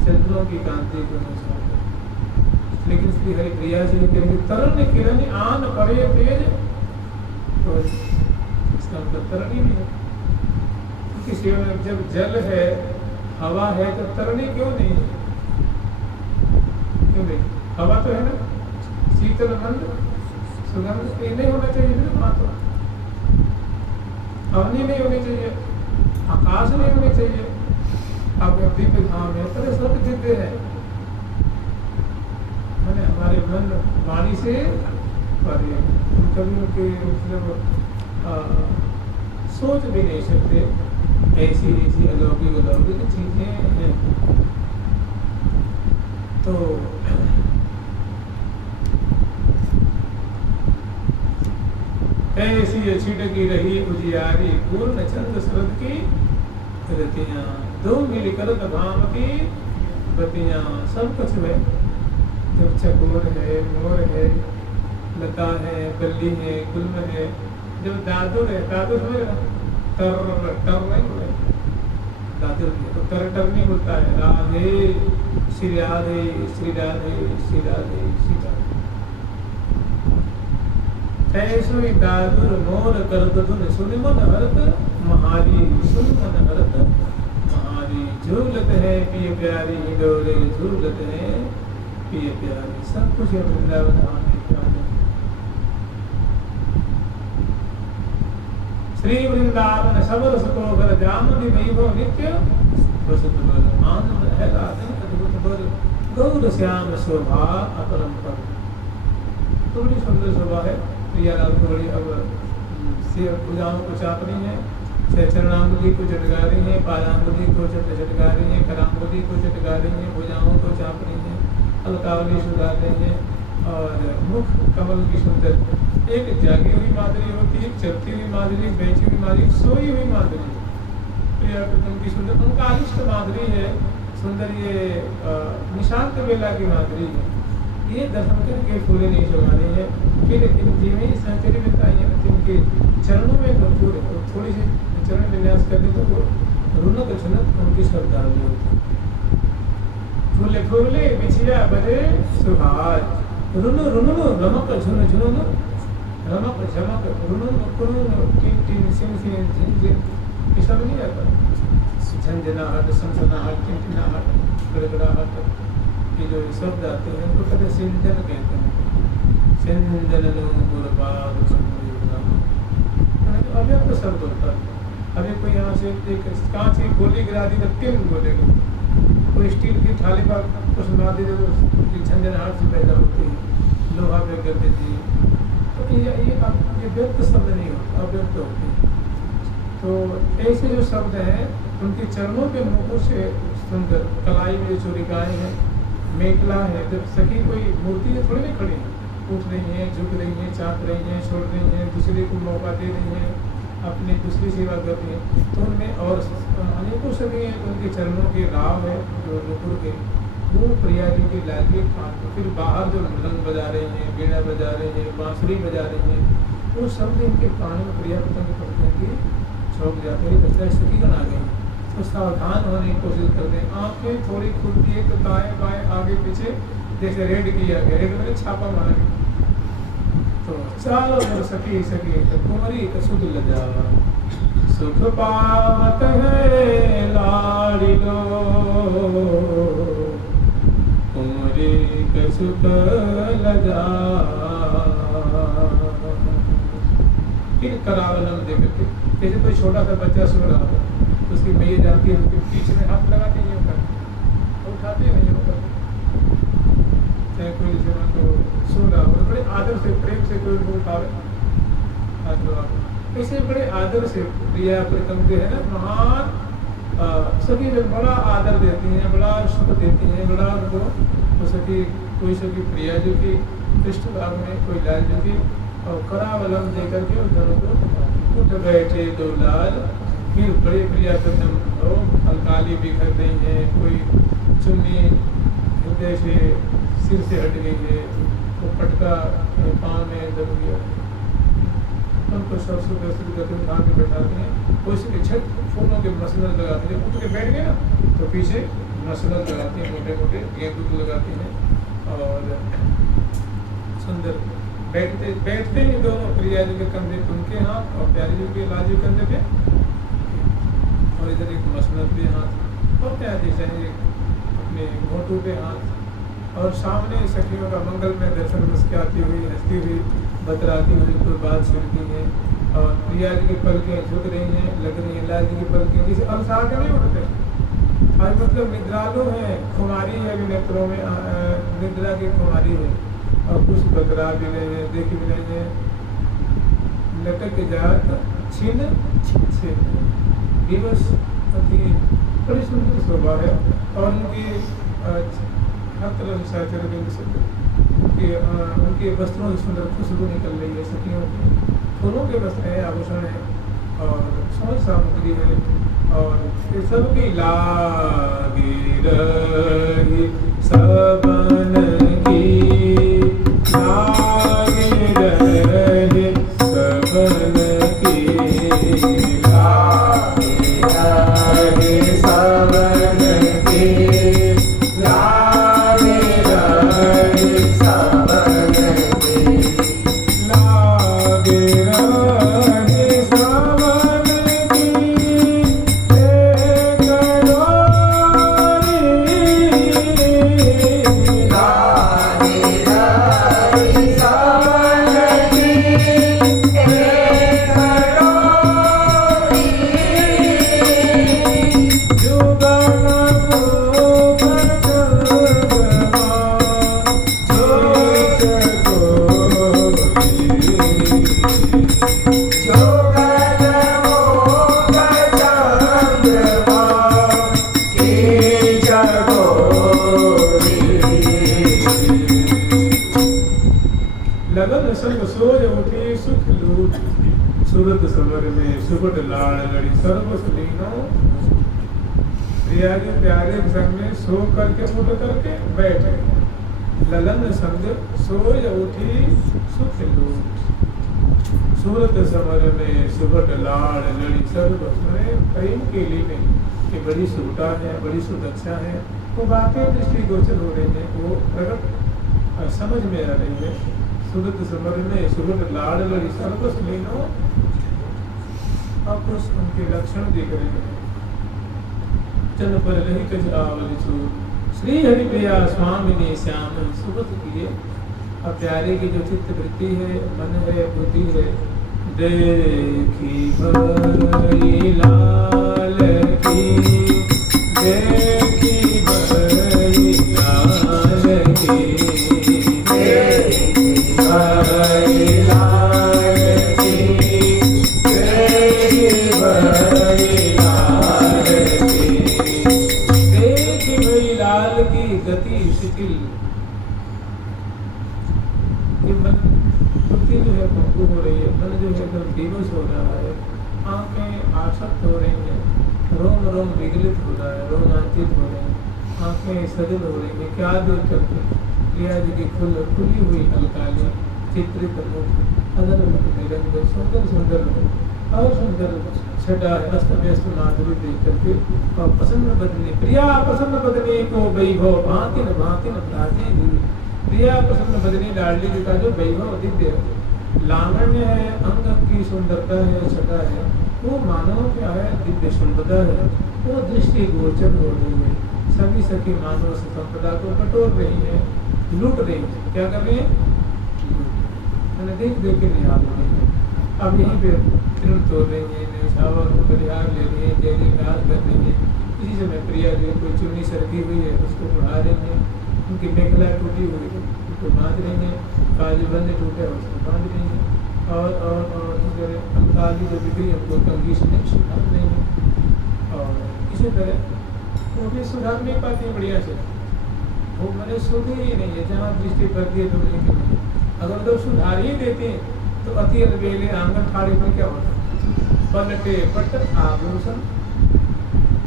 चंद्रों की कांति को अनुसार, लेकिन श्री हरि प्रिया जी कहेंगे तरन किरण आन परे तेज, तो इसका मतलब तरन ही नहीं है। किसी में जब जल है हवा है तो तरनी क्यों नहीं है? क्यों नहीं? हवा तो है ना, शीतल मंद सुगंध, ये नहीं होना चाहिए ना मात्रा, अग्नि नहीं होनी चाहिए, आकाश नहीं होनी चाहिए। आप दिव्य धाम है पर सब दिव्य है, मैंने हमारे मन वाणी से परे कभी के मतलब सोच भी नहीं सकते ऐसी ऐसी अलौकिक अलौकिक चीजें हैं। तो ऐसी छिटकी रही उजियारी पूर्ण चंद्र शरद की रतियां, दो मिल करत भाम की बतियां। सब कुछ है, जब चकोर है, मोर है, लता है, बल्ली है, गुल्म है, जो दादुर है, दादुर समझ ना, टर टर नहीं बोले, दादुर की तो टर टर नहीं बोलता है, राधे श्री राधे श्री राधे श्री राधे श्री राधे। ऐसो ही दादुर मोर करत धुन सुन मन हरत महारी, सुन मन हरत महारी। झूलत है पिय प्यारी डोरे, झूलत है पिय प्यारी। सब कुछ है वृंदावन धाम में प्यारे। श्री वृंदावन सब रस को घर जामनि वैभव नित्य प्रसिद्ध बल। आनंद है राधे अद्भुत बल, गौर श्याम शोभा अपरंपर। तो बड़ी सुंदर शोभा है प्रिया लाल को। बड़ी अब पूजाओं को चाप रही है, चरणांगुली को चटका रही है, पादांगुली को चटका रही है, करांगुली को चटका रही है, भुजाओं को चाप रही है, अलकावली सुधार रही है। और मुख कमल की सुंदर एक जागी हुई माधुरी होती है, चलती हुई माधुरी, बैठी हुई माधुरी, सोई हुई माधुरी। प्रिया की सुंदर उनका अनिष्ट माधुरी है सुंदर। ये निशांत बेला की माधुरी है। ये दर्शन करके फूले नहीं शोभा रही है। फिर जिन्हें सहचरी बताई है जिनके चरणों में थोड़ी सी चरण विन्यास कर दे तो रुनक झुनक उनकी श्रद्धांजलि होती है। फूले फूले बिछिया बजे सुहाज, रुनु रुनु रमक झुन झुन, रमक झमक रुनु कुनु टिन टिन सिम सिम झिन झिन। ये सब नहीं आता। झंझनाहट, सनसनाहट, टिनटिनाहट, गड़गड़ाहट, ये जो शब्द आते हैं उनको कहते सिंधन कहते हैं। सिंधन गुरबाग अव्यक्त शब्द होता है। अभी कोई यहाँ से एक कांच की गोली गिरा दी तो टिन बोलेगा, कोई स्टील की थाली पर कुछ मार दी तो झंझनाहट से पैदा होती है, लोहा पे कर देती है। तो ये व्यक्त शब्द नहीं होता, अव्यक्त होते हैं। तो ऐसे जो शब्द हैं उनके चरणों के मुकुट से सुंदर कलाई में जो चोरिकाएँ हैं, मेखला है, जब सखी कोई मूर्ति है थोड़ी नहीं खड़ी है, उठ रही हैं, झुक रही हैं, चाप रही हैं, छोड़ रही हैं, दूसरे को मौका दे रही हैं, अपनी दूसरी सेवा कर रही हैं। तो उनमें और अनेकों सभी उनके चरणों के राव है जो नुपुर के, वो प्रिया जी की लाली खान। फिर बाहर जो मृदंग बजा रहे हैं, बीड़ा बजा रहे हैं, बांसुरी बजा रहे हैं, वो शब्द इनके कान में प्रिया पतंग पड़ते हैं कि चौंक जाते हैं, बच्चा सखीगण आ गई। तो सावधान होने की कोशिश करते हैं। आँखें थोड़ी खुलती है तो दाएँ बाएँ आगे पीछे जैसे रेड किया गया, रेड में छापा मारा गया। तो चालो मोर सखी सखी तो कुंवरी कसुद लजा, सुख पावत है लाड़ी लो, कुंवरी कसुद लजा। फिर करावलम देख के जैसे कोई छोटा सा बच्चा सो रहा हो तो उसकी मैया जाती है, उसके पीछे में हाथ लगाती है, ऊपर उठाती है, नहीं ऊपर। चाहे कोई जैसे तो सो रहा हो, बड़े आदर से प्रेम से कोई उनको उठावे, हाथ लगा। ऐसे बड़े आदर से प्रिया प्रीतम जो है ना महान सभी लोग बड़ा आदर देती हैं, बड़ा सुख देती हैं, बड़ा उनको सखी कोई सखी प्रिया जो की पृष्ठभाग में कोई लाल जो की और करावलम देकर के दोनों को उठ बैठे दो लाल। फिर बड़े प्रिया प्रीतम अलकाली बिखर रही है, कोई चुन्नी हृदय से सिर से हट गई है, वो पटका पाँव में दब गया, उनको सरसों व्यवस्थित करके उठा के बैठाते हैं। कोई से छत फूलों के मसलर लगाते हैं, उठ के बैठ गया तो पीछे मसलर लगाते हैं, मोटे मोटे गेंद लगाते हैं। और सुंदर बैठते ही दोनों प्रिया जी के कंधे पे उनके हाथ और प्यारी जी के लाल जी के कंधे पे, और इधर एक मसलर पे हाथ और प्यारी चाहे अपने घोटू पे हाथ। और सामने सखियों का मंगल में दर्शन मुस्कुराती हुई, हंसती हुई, बतराती हुई कोई बात सुनती है। और प्रिया जी की पलकें झुक रही हैं, लग रही हैं, लाल जी की पलकें जैसे अलसा के नहीं उठते। आज मतलब निद्रालु है, खुमारी है भी नेत्रों में, निद्रा की खुमारी है, और कुछ बतरा भी रहे हैं, देख भी रहे हैं। लटक जात छिन छिन दिवस बड़ी सुंदर शोभा है। और उनकी हर तरह से उनके वस्त्रों से सुंदर खुशबू निकल रही है, सखियों की फूलों के वस्त्र है, आभूषण है और समझ सामग्री है। और ये सबकी लागी रही सबन की, लागी रही सबन सूरत समर में सुबट लाड़ लड़ी सर्वस लीनो। प्रिया के प्यारे के संग में सो करके उठ करके बैठ गए। ललन संग सोय उठी सुख लूट। सूरत समर में सुबट लाड़ लड़ी सर्वस में प्रेम के लिए कि बड़ी सुविधा है, बड़ी सुरक्षा है, वो वाकई दृष्टिगोचर हो रही है, वो प्रकट समझ में आ रही है। सूरत समर में सुबट लाड़ लड़ी सर्वस लीनो। अब कुछ उनके लक्षण दिख रहे हैं। चल पर रही कज आवल छूट। श्री हरि प्रिया स्वामिनी श्याम सुबत किए। अब प्यारे की जो चित्त वृत्ति है, मन है, बुद्धि है, देखी भई लाल की, देखी भई लाल की, देखी भई लाल की, देखी भई लाल की, देखी भई लाल की गति शिथिल। मन बुद्धि जो है भंगु हो रही है, मन जो है एकदम बेबस हो रहा है, आंखें आसक्त हो रही हैं, रोम रोम विगलित हो रहा है, रोमांचित हो रहे हैं, आंखें सजल हो रही हैं। क्या देख करके प्रिया जी की खुली हुई अलकाली चित्रित मुख, अदर निरंग सुंदर सुंदर और सुंदर छटा अस्त व्यस्त माधुरी देख करके और प्रसन्न बदनी प्रिया प्रसन्न बदनी को वैभव भांति न प्राची दी। प्रिया प्रसन्न बदनी लाडली जी का जो वैभव दिव्य लावण्य है, अंग की सुंदरता है, छटा है, वो मानव क्या है, दिव्य सुंदरता है, वो दृष्टि गोचर हो रही है। सभी सखी मानव संपदा को बटोर रही है, लूट रही है। क्या कर रही है? मैंने देख के निहार रही है। अब यहीं पे फिल्म तोड़ रही है, निशावर परिहार ले रही है, जय जयकार कर रही है। इसी समय प्रिया जो कोई चुन्नी सरकी हुई है उसको उड़ा रही है, उनकी मेखला टूटी हुई है उसको बांध रही है, काजबंद टूटे उसको बांध रही है, और अलकाली जो बिगड़ी उनको कंघी से सुधार रही है। और इसी तरह वो भी सुधार नहीं पाती है बढ़िया से, वो मैंने सुधी ही नहीं है, जहाँ दृष्टि करती है तो नहीं। अगर तो सुधार ही देते हैं तो अति अलबेले आंगन ठाड़े पर क्या होता है, पलटे पट आभूषण।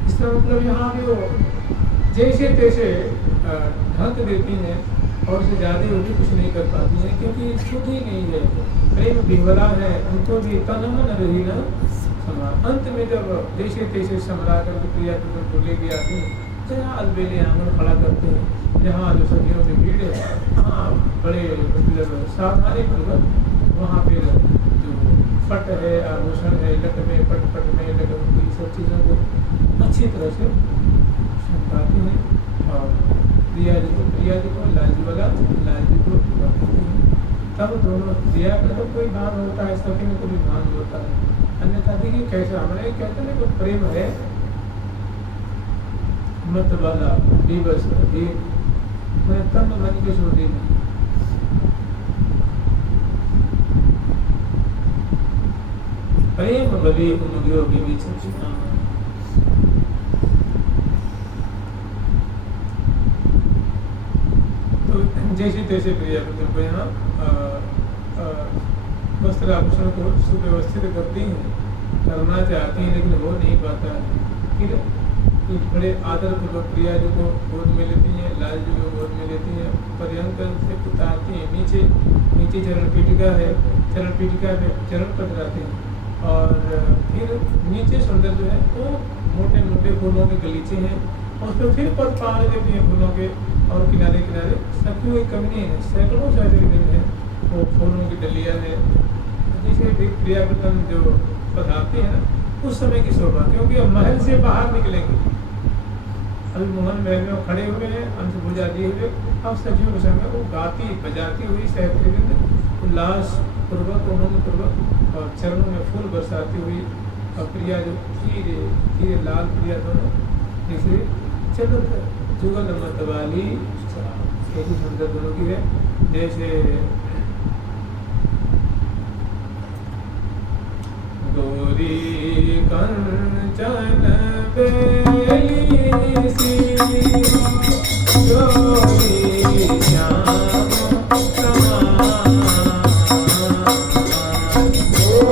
इसका मतलब यहाँ भी वो जैसे तैसे ढक देती हैं और उससे ज़्यादा वो भी कुछ नहीं कर पाती हैं, क्योंकि शुद्ध ही नहीं है, प्रेम विवला है, उनको भी तन मन रही न समा। अंत में जब जैसे तैसे समरा करके प्रिया को लेके आती हैं, जहाँ अलबेले आंगन खड़ा करते हैं, जहाँ जो सखियों की भीड़ है, वहाँ बड़े मतलब सावधानी पूर्वक वहाँ फिर जो पट है, आभूषण है, लट में पट में लट में सब चीज़ों को अच्छी तरह से समझाती हैं। और प्रिया जी को लाल जी को तब दोनों प्रिया का तो कोई भान होता है, सखी में कोई भान होता है, अन्यथा देखिए कैसा हमारे कहते हैं कोई प्रेम है मत वाला दिवस भी मैं तन मन की छोटी नहीं। प्रेम बलि उद्योगी बीच तो जैसे तैसे प्रिया को यहाँ वस्त्र आभूषण को सुव्यवस्थित करती हैं, करना चाहती हैं लेकिन हो नहीं पाता है। फिर बड़े आदर पूर्वक प्रिया जी को गोद में लेती हैं, लाल जी को गोद में लेती हैं, पर्यंक से उतारती हैं, नीचे चरण पीठिका है, चरण पीठिका पे चरण पधराती हैं, और फिर नीचे सुंदर जो है वो मोटे मोटे फूलों के गलीचे हैं, उस पर फिर पद पाड़ देती हैं फूलों के, और किनारे किनारे सबकी कोई कमी नहीं है, सैकड़ों दिन है वो फूलों की डलिया है। जिसे प्रियावृतन जो पधारते हैं ना उस समय की शोभा, क्योंकि अब महल से बाहर निकलेंगे, अभी मोहन महल में वो खड़े हुए हैं अंश भुजा दिए हुए, अब सखियों के समय वो गाती बजाती हुई सहस्त्रविंद उल्लास पूर्वक उमंग पूर्वक और चरणों में फूल बरसाती हुई, और प्रिया जो धीरे धीरे लाल प्रिया दोनों जैसे चलो जुगल मत वाली ऐसी सुंदर दोनों की है, जैसे गोरी कंचन बेली सी गोरी श्याम समान, गोरी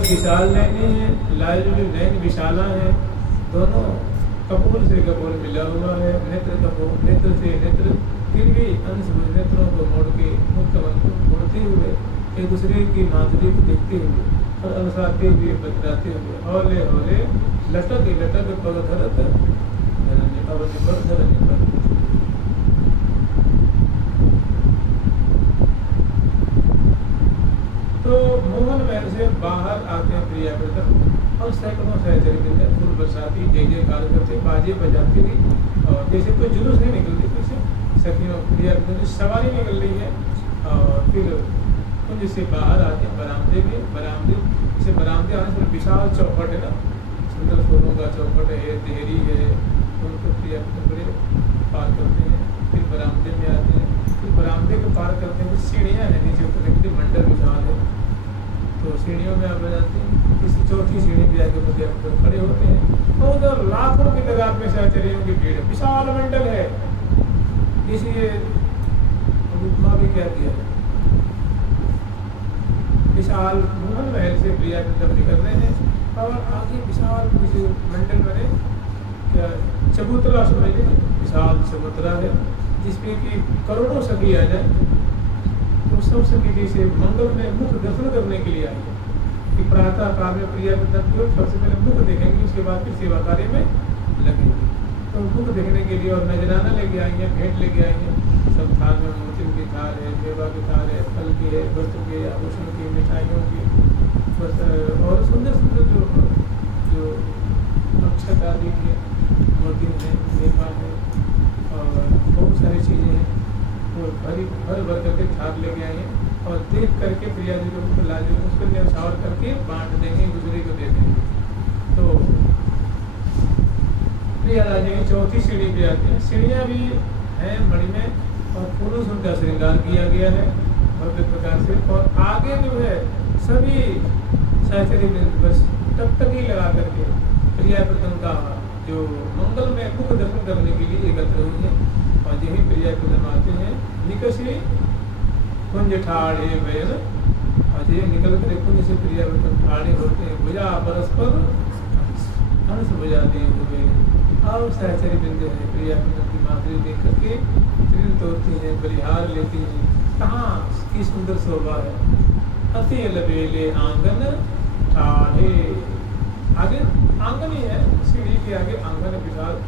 विशाल नैनी है, लाल जो नैन विशाला है, दोनों कपोल से कपोल मिला हुआ है, नेत्र कपोल नेत्र से नेत्र, फिर भी अंश नेत्रों को मोड़ के मुख कमल को मोड़ते हुए एक दूसरे की माधुरी को देखते हुए और अनसाते हुए बतराते हुए हौले हौले लटक लटक पग धरत धरने पर धरने पर। तो मोहन महल से बाहर आते हैं प्रियाव्रत और सैकड़ों सहचरी फूल बरसाती जय जयकार करते बाजे बजाते हुए और जैसे कोई जुलूस नहीं निकल रही पीछे सखियों प्रियाव्रत की सवारी निकल रही है। और फिर कुंज से बाहर आते हैं बरामदे में, बरामदे जैसे बरामदे आने से विशाल चौखट है ना, सुंदर फूलों का चौखट है, देहरी है, उनको प्रियाव्रत बड़े पार करते हैं। फिर बरामदे में आते हैं, फिर बरामदे को पार करते हैं, सीढ़ियाँ हैं नीचे उतरने के लिए, मंडल विशाल है तो सीढ़ियों में आप जाते हैं। किसी चौथी सीढ़ी पे आके मुझे खड़े होते हैं और उधर लाखों की तादाद में सहचरियों की भीड़ है, विशाल मंडल है। इसलिए उपमा भी क्या किया है, विशाल मोहन महल से प्रियाव्रत निकल रहे हैं और आगे विशाल मंडल बने क्या चबूतरा समझ लें, विशाल चबूतरा है जिसमें कि करोड़ों सखी आ जाए तो सब सखी जैसे मंगल में मुख दर्शन करने के लिए आई है कि प्रातः काल में प्रियाव्रत को सबसे पहले मुख देखेंगे, उसके बाद फिर सेवा कार्य में लगेंगे। तो मुख देखने के लिए और नजराना लेके आई है, भेंट लेके आई है, सब थाल में मोतियों की थाल है, मेवा की थाल है, फल की है, वस्त्र के आभूषण की, मिठाइयों की और सुंदर सुंदर जो अक्षत आदि के मोती है, मेवा है और बहुत सारी चीज़ें हैं वो भर भर करके थाल लेके आए हैं और देख करके प्रिया जी को ला जी उसको न्यौछावर करके बांट देंगे, एक दूसरे को दे देंगे। तो प्रिया राजी की चौथी सीढ़ी पे आती है, सीढ़ियाँ भी हैं मणि में और फूलों से उनका श्रृंगार किया गया है भव्य प्रकार से। और आगे जो है सभी सहचरी बस टकटकी लगा करके प्रियाव्रत का जो मंगल में मुख दर्शन करने के लिए एकत्र हुए हैं। और यही प्रियाव्रत आते हैं निकसी कुंज ठाड़े बैल और ये निकल कर कुंज से प्रियाव्रत ठाड़े होते हैं, भुजा परस्पर हंस भुजा दिए हुए और सहचरी बिंदु है प्रियाव्रत की माधुरी देख करके त्रिल तोड़ती हैं, बलिहार लेती हैं, कहाँ की सुंदर शोभा है। अति लबेले आंगन ठाड़े, आगे आंगन ही है, सीढ़ी के आगे आंगन विशाल।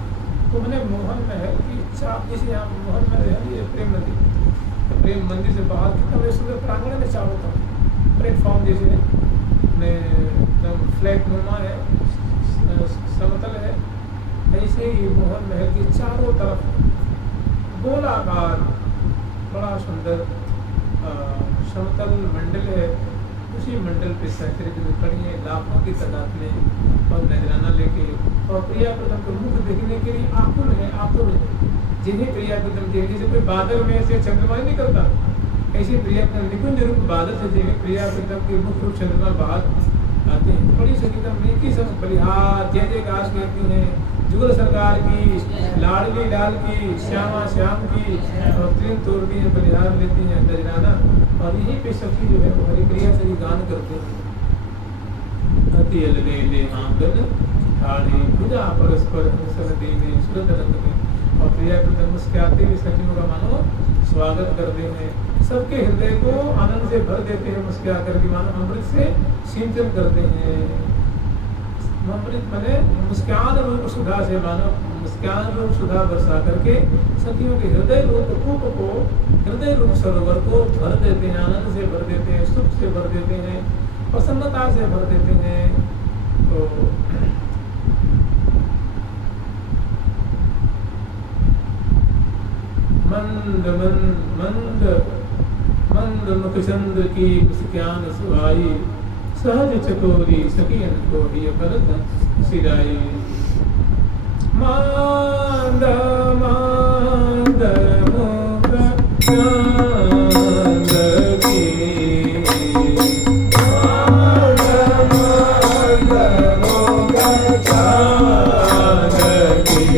तो मैंने मोहन महल की इच्छा, इसे यहाँ मोहन महल है ये प्रेम मंदिर, प्रेम मंदिर से बाहर कितना सुंदर प्रांगण में चारों तरफ प्लेटफॉर्म जैसे है, एकदम फ्लैट नुमा है, समतल है, ऐसे ही मोहन महल की चारों तरफ गोलाकार बड़ा सुंदर समतल मंडल है। उसी मंडल पे सहचरी खड़ी है लाखों की तादाद में और नजराना लेके और प्रियाव्रत को मुख देखने के लिए आकुल है, आतुर है। जिन्हें प्रियाव्रत देखने से कोई बादल में से चंद्रमा नहीं करता, ऐसे प्रियाव्रत निकुंज रूप बादल से जिन्हें प्रियाव्रत के मुख रूप चंद्रमा बाहर आते हैं। बड़ी सखी की सब बलिहार जय जयकार कहती हैं, जुगल सरकार की, लाडली लाल की, श्यामा श्याम की और त्रिन तोड़ती हैं, बलिहार लेती हैं नजराना। और यहीं पे सखी जो है वो हरिप्रिया से भी गान करते हैं। अति अलगेले आंगन ठाड़े भुजा परस्पर हंसन देने सुरत रंग में। और प्रियाव्रत मुस्कुराते हुए सखियों का मानो स्वागत करते हैं, सबके हृदय को आनंद से भर देते हैं, मुस्कुरा करके मानो अमृत से सिंचन करते हैं। अमृत मने मुस्कान रूप सुधा से मानो मुस्कान रूप सुधा बरसा करके सखियों के हृदय रूप कूप को, हृदय रूप सरोवर को भर देते हैं, आनंद से भर देते हैं, सुख से भर देते हैं, प्रसन्नता से भर देते हैं। तो मंद मंद मंद मुख चंद्र की मुस्कान सुहाई, सहज चकोरी सखियन को ही करत सिराई। मांद मांद मुख चांद की, मांद मांद मुख चांद की,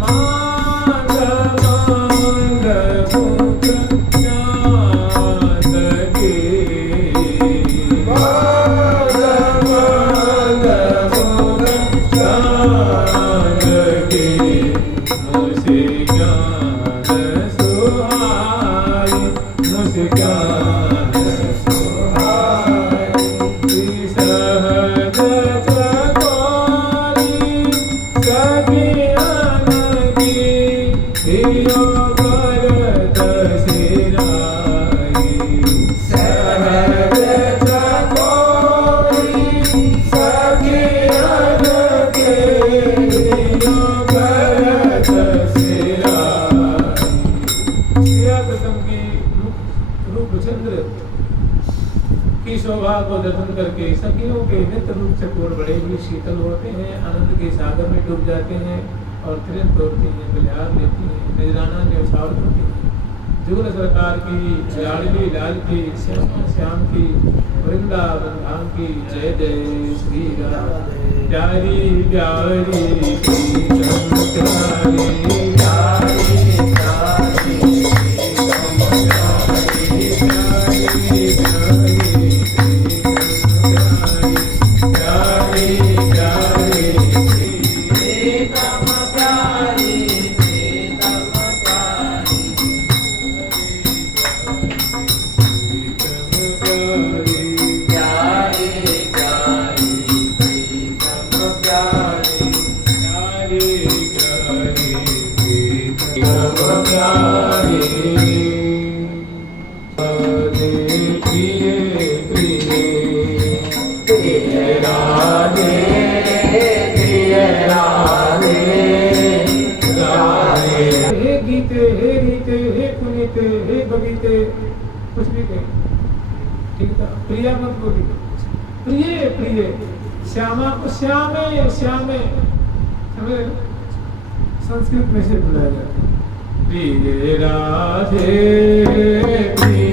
मांद मांद मुख चांद की, मांद मांद मुख चांद की, मुस्कान सुहाई, मुस्कान सुहाई, सहज चकोरी सखियन की हियो करत सिराई। सहज चकोरी सखियन के हियो करत सिराई। श्रिया कसम की रूपचंद्र की शोभा को दर्शन करके सखियों के नित्य रूप चकोर बड़े ही शीतल होते हैं, आनंद के सागर में डूब जाते हैं और तुरंत तोड़ती हैं, बलिहार लेती हैं, नजराना न्यौछावर करती हैं। जुगल सरकार की, लाडली लाल की, श्याम की, वृंदावन धाम की जय जय श्री राम। प्यारी प्यारी प्रीतम प्यारी, प्यारी प्यारी प्रीतम प्यारी, प्यारी प्यारी प्यारी प्यारी प्रीतम प्यारी, प्रीतम प्यारी प्यारी प्यारी प्रीतम प्यारी, प्यारी प्यारी प्रीतम प्यारी। प्रिय प्रिय प्रिय राधे, प्रिय राधे राधे। हे गीते हे रीते हे पुनीते हे बगीते, कुछ भी कहे ठीक था। प्रिया मत बोली, प्रिय प्रिय श्यामा को श्यामे श्यामे, समझ रहे? संस्कृत में से बुलाया जाता है प्रिय राधे प्रिय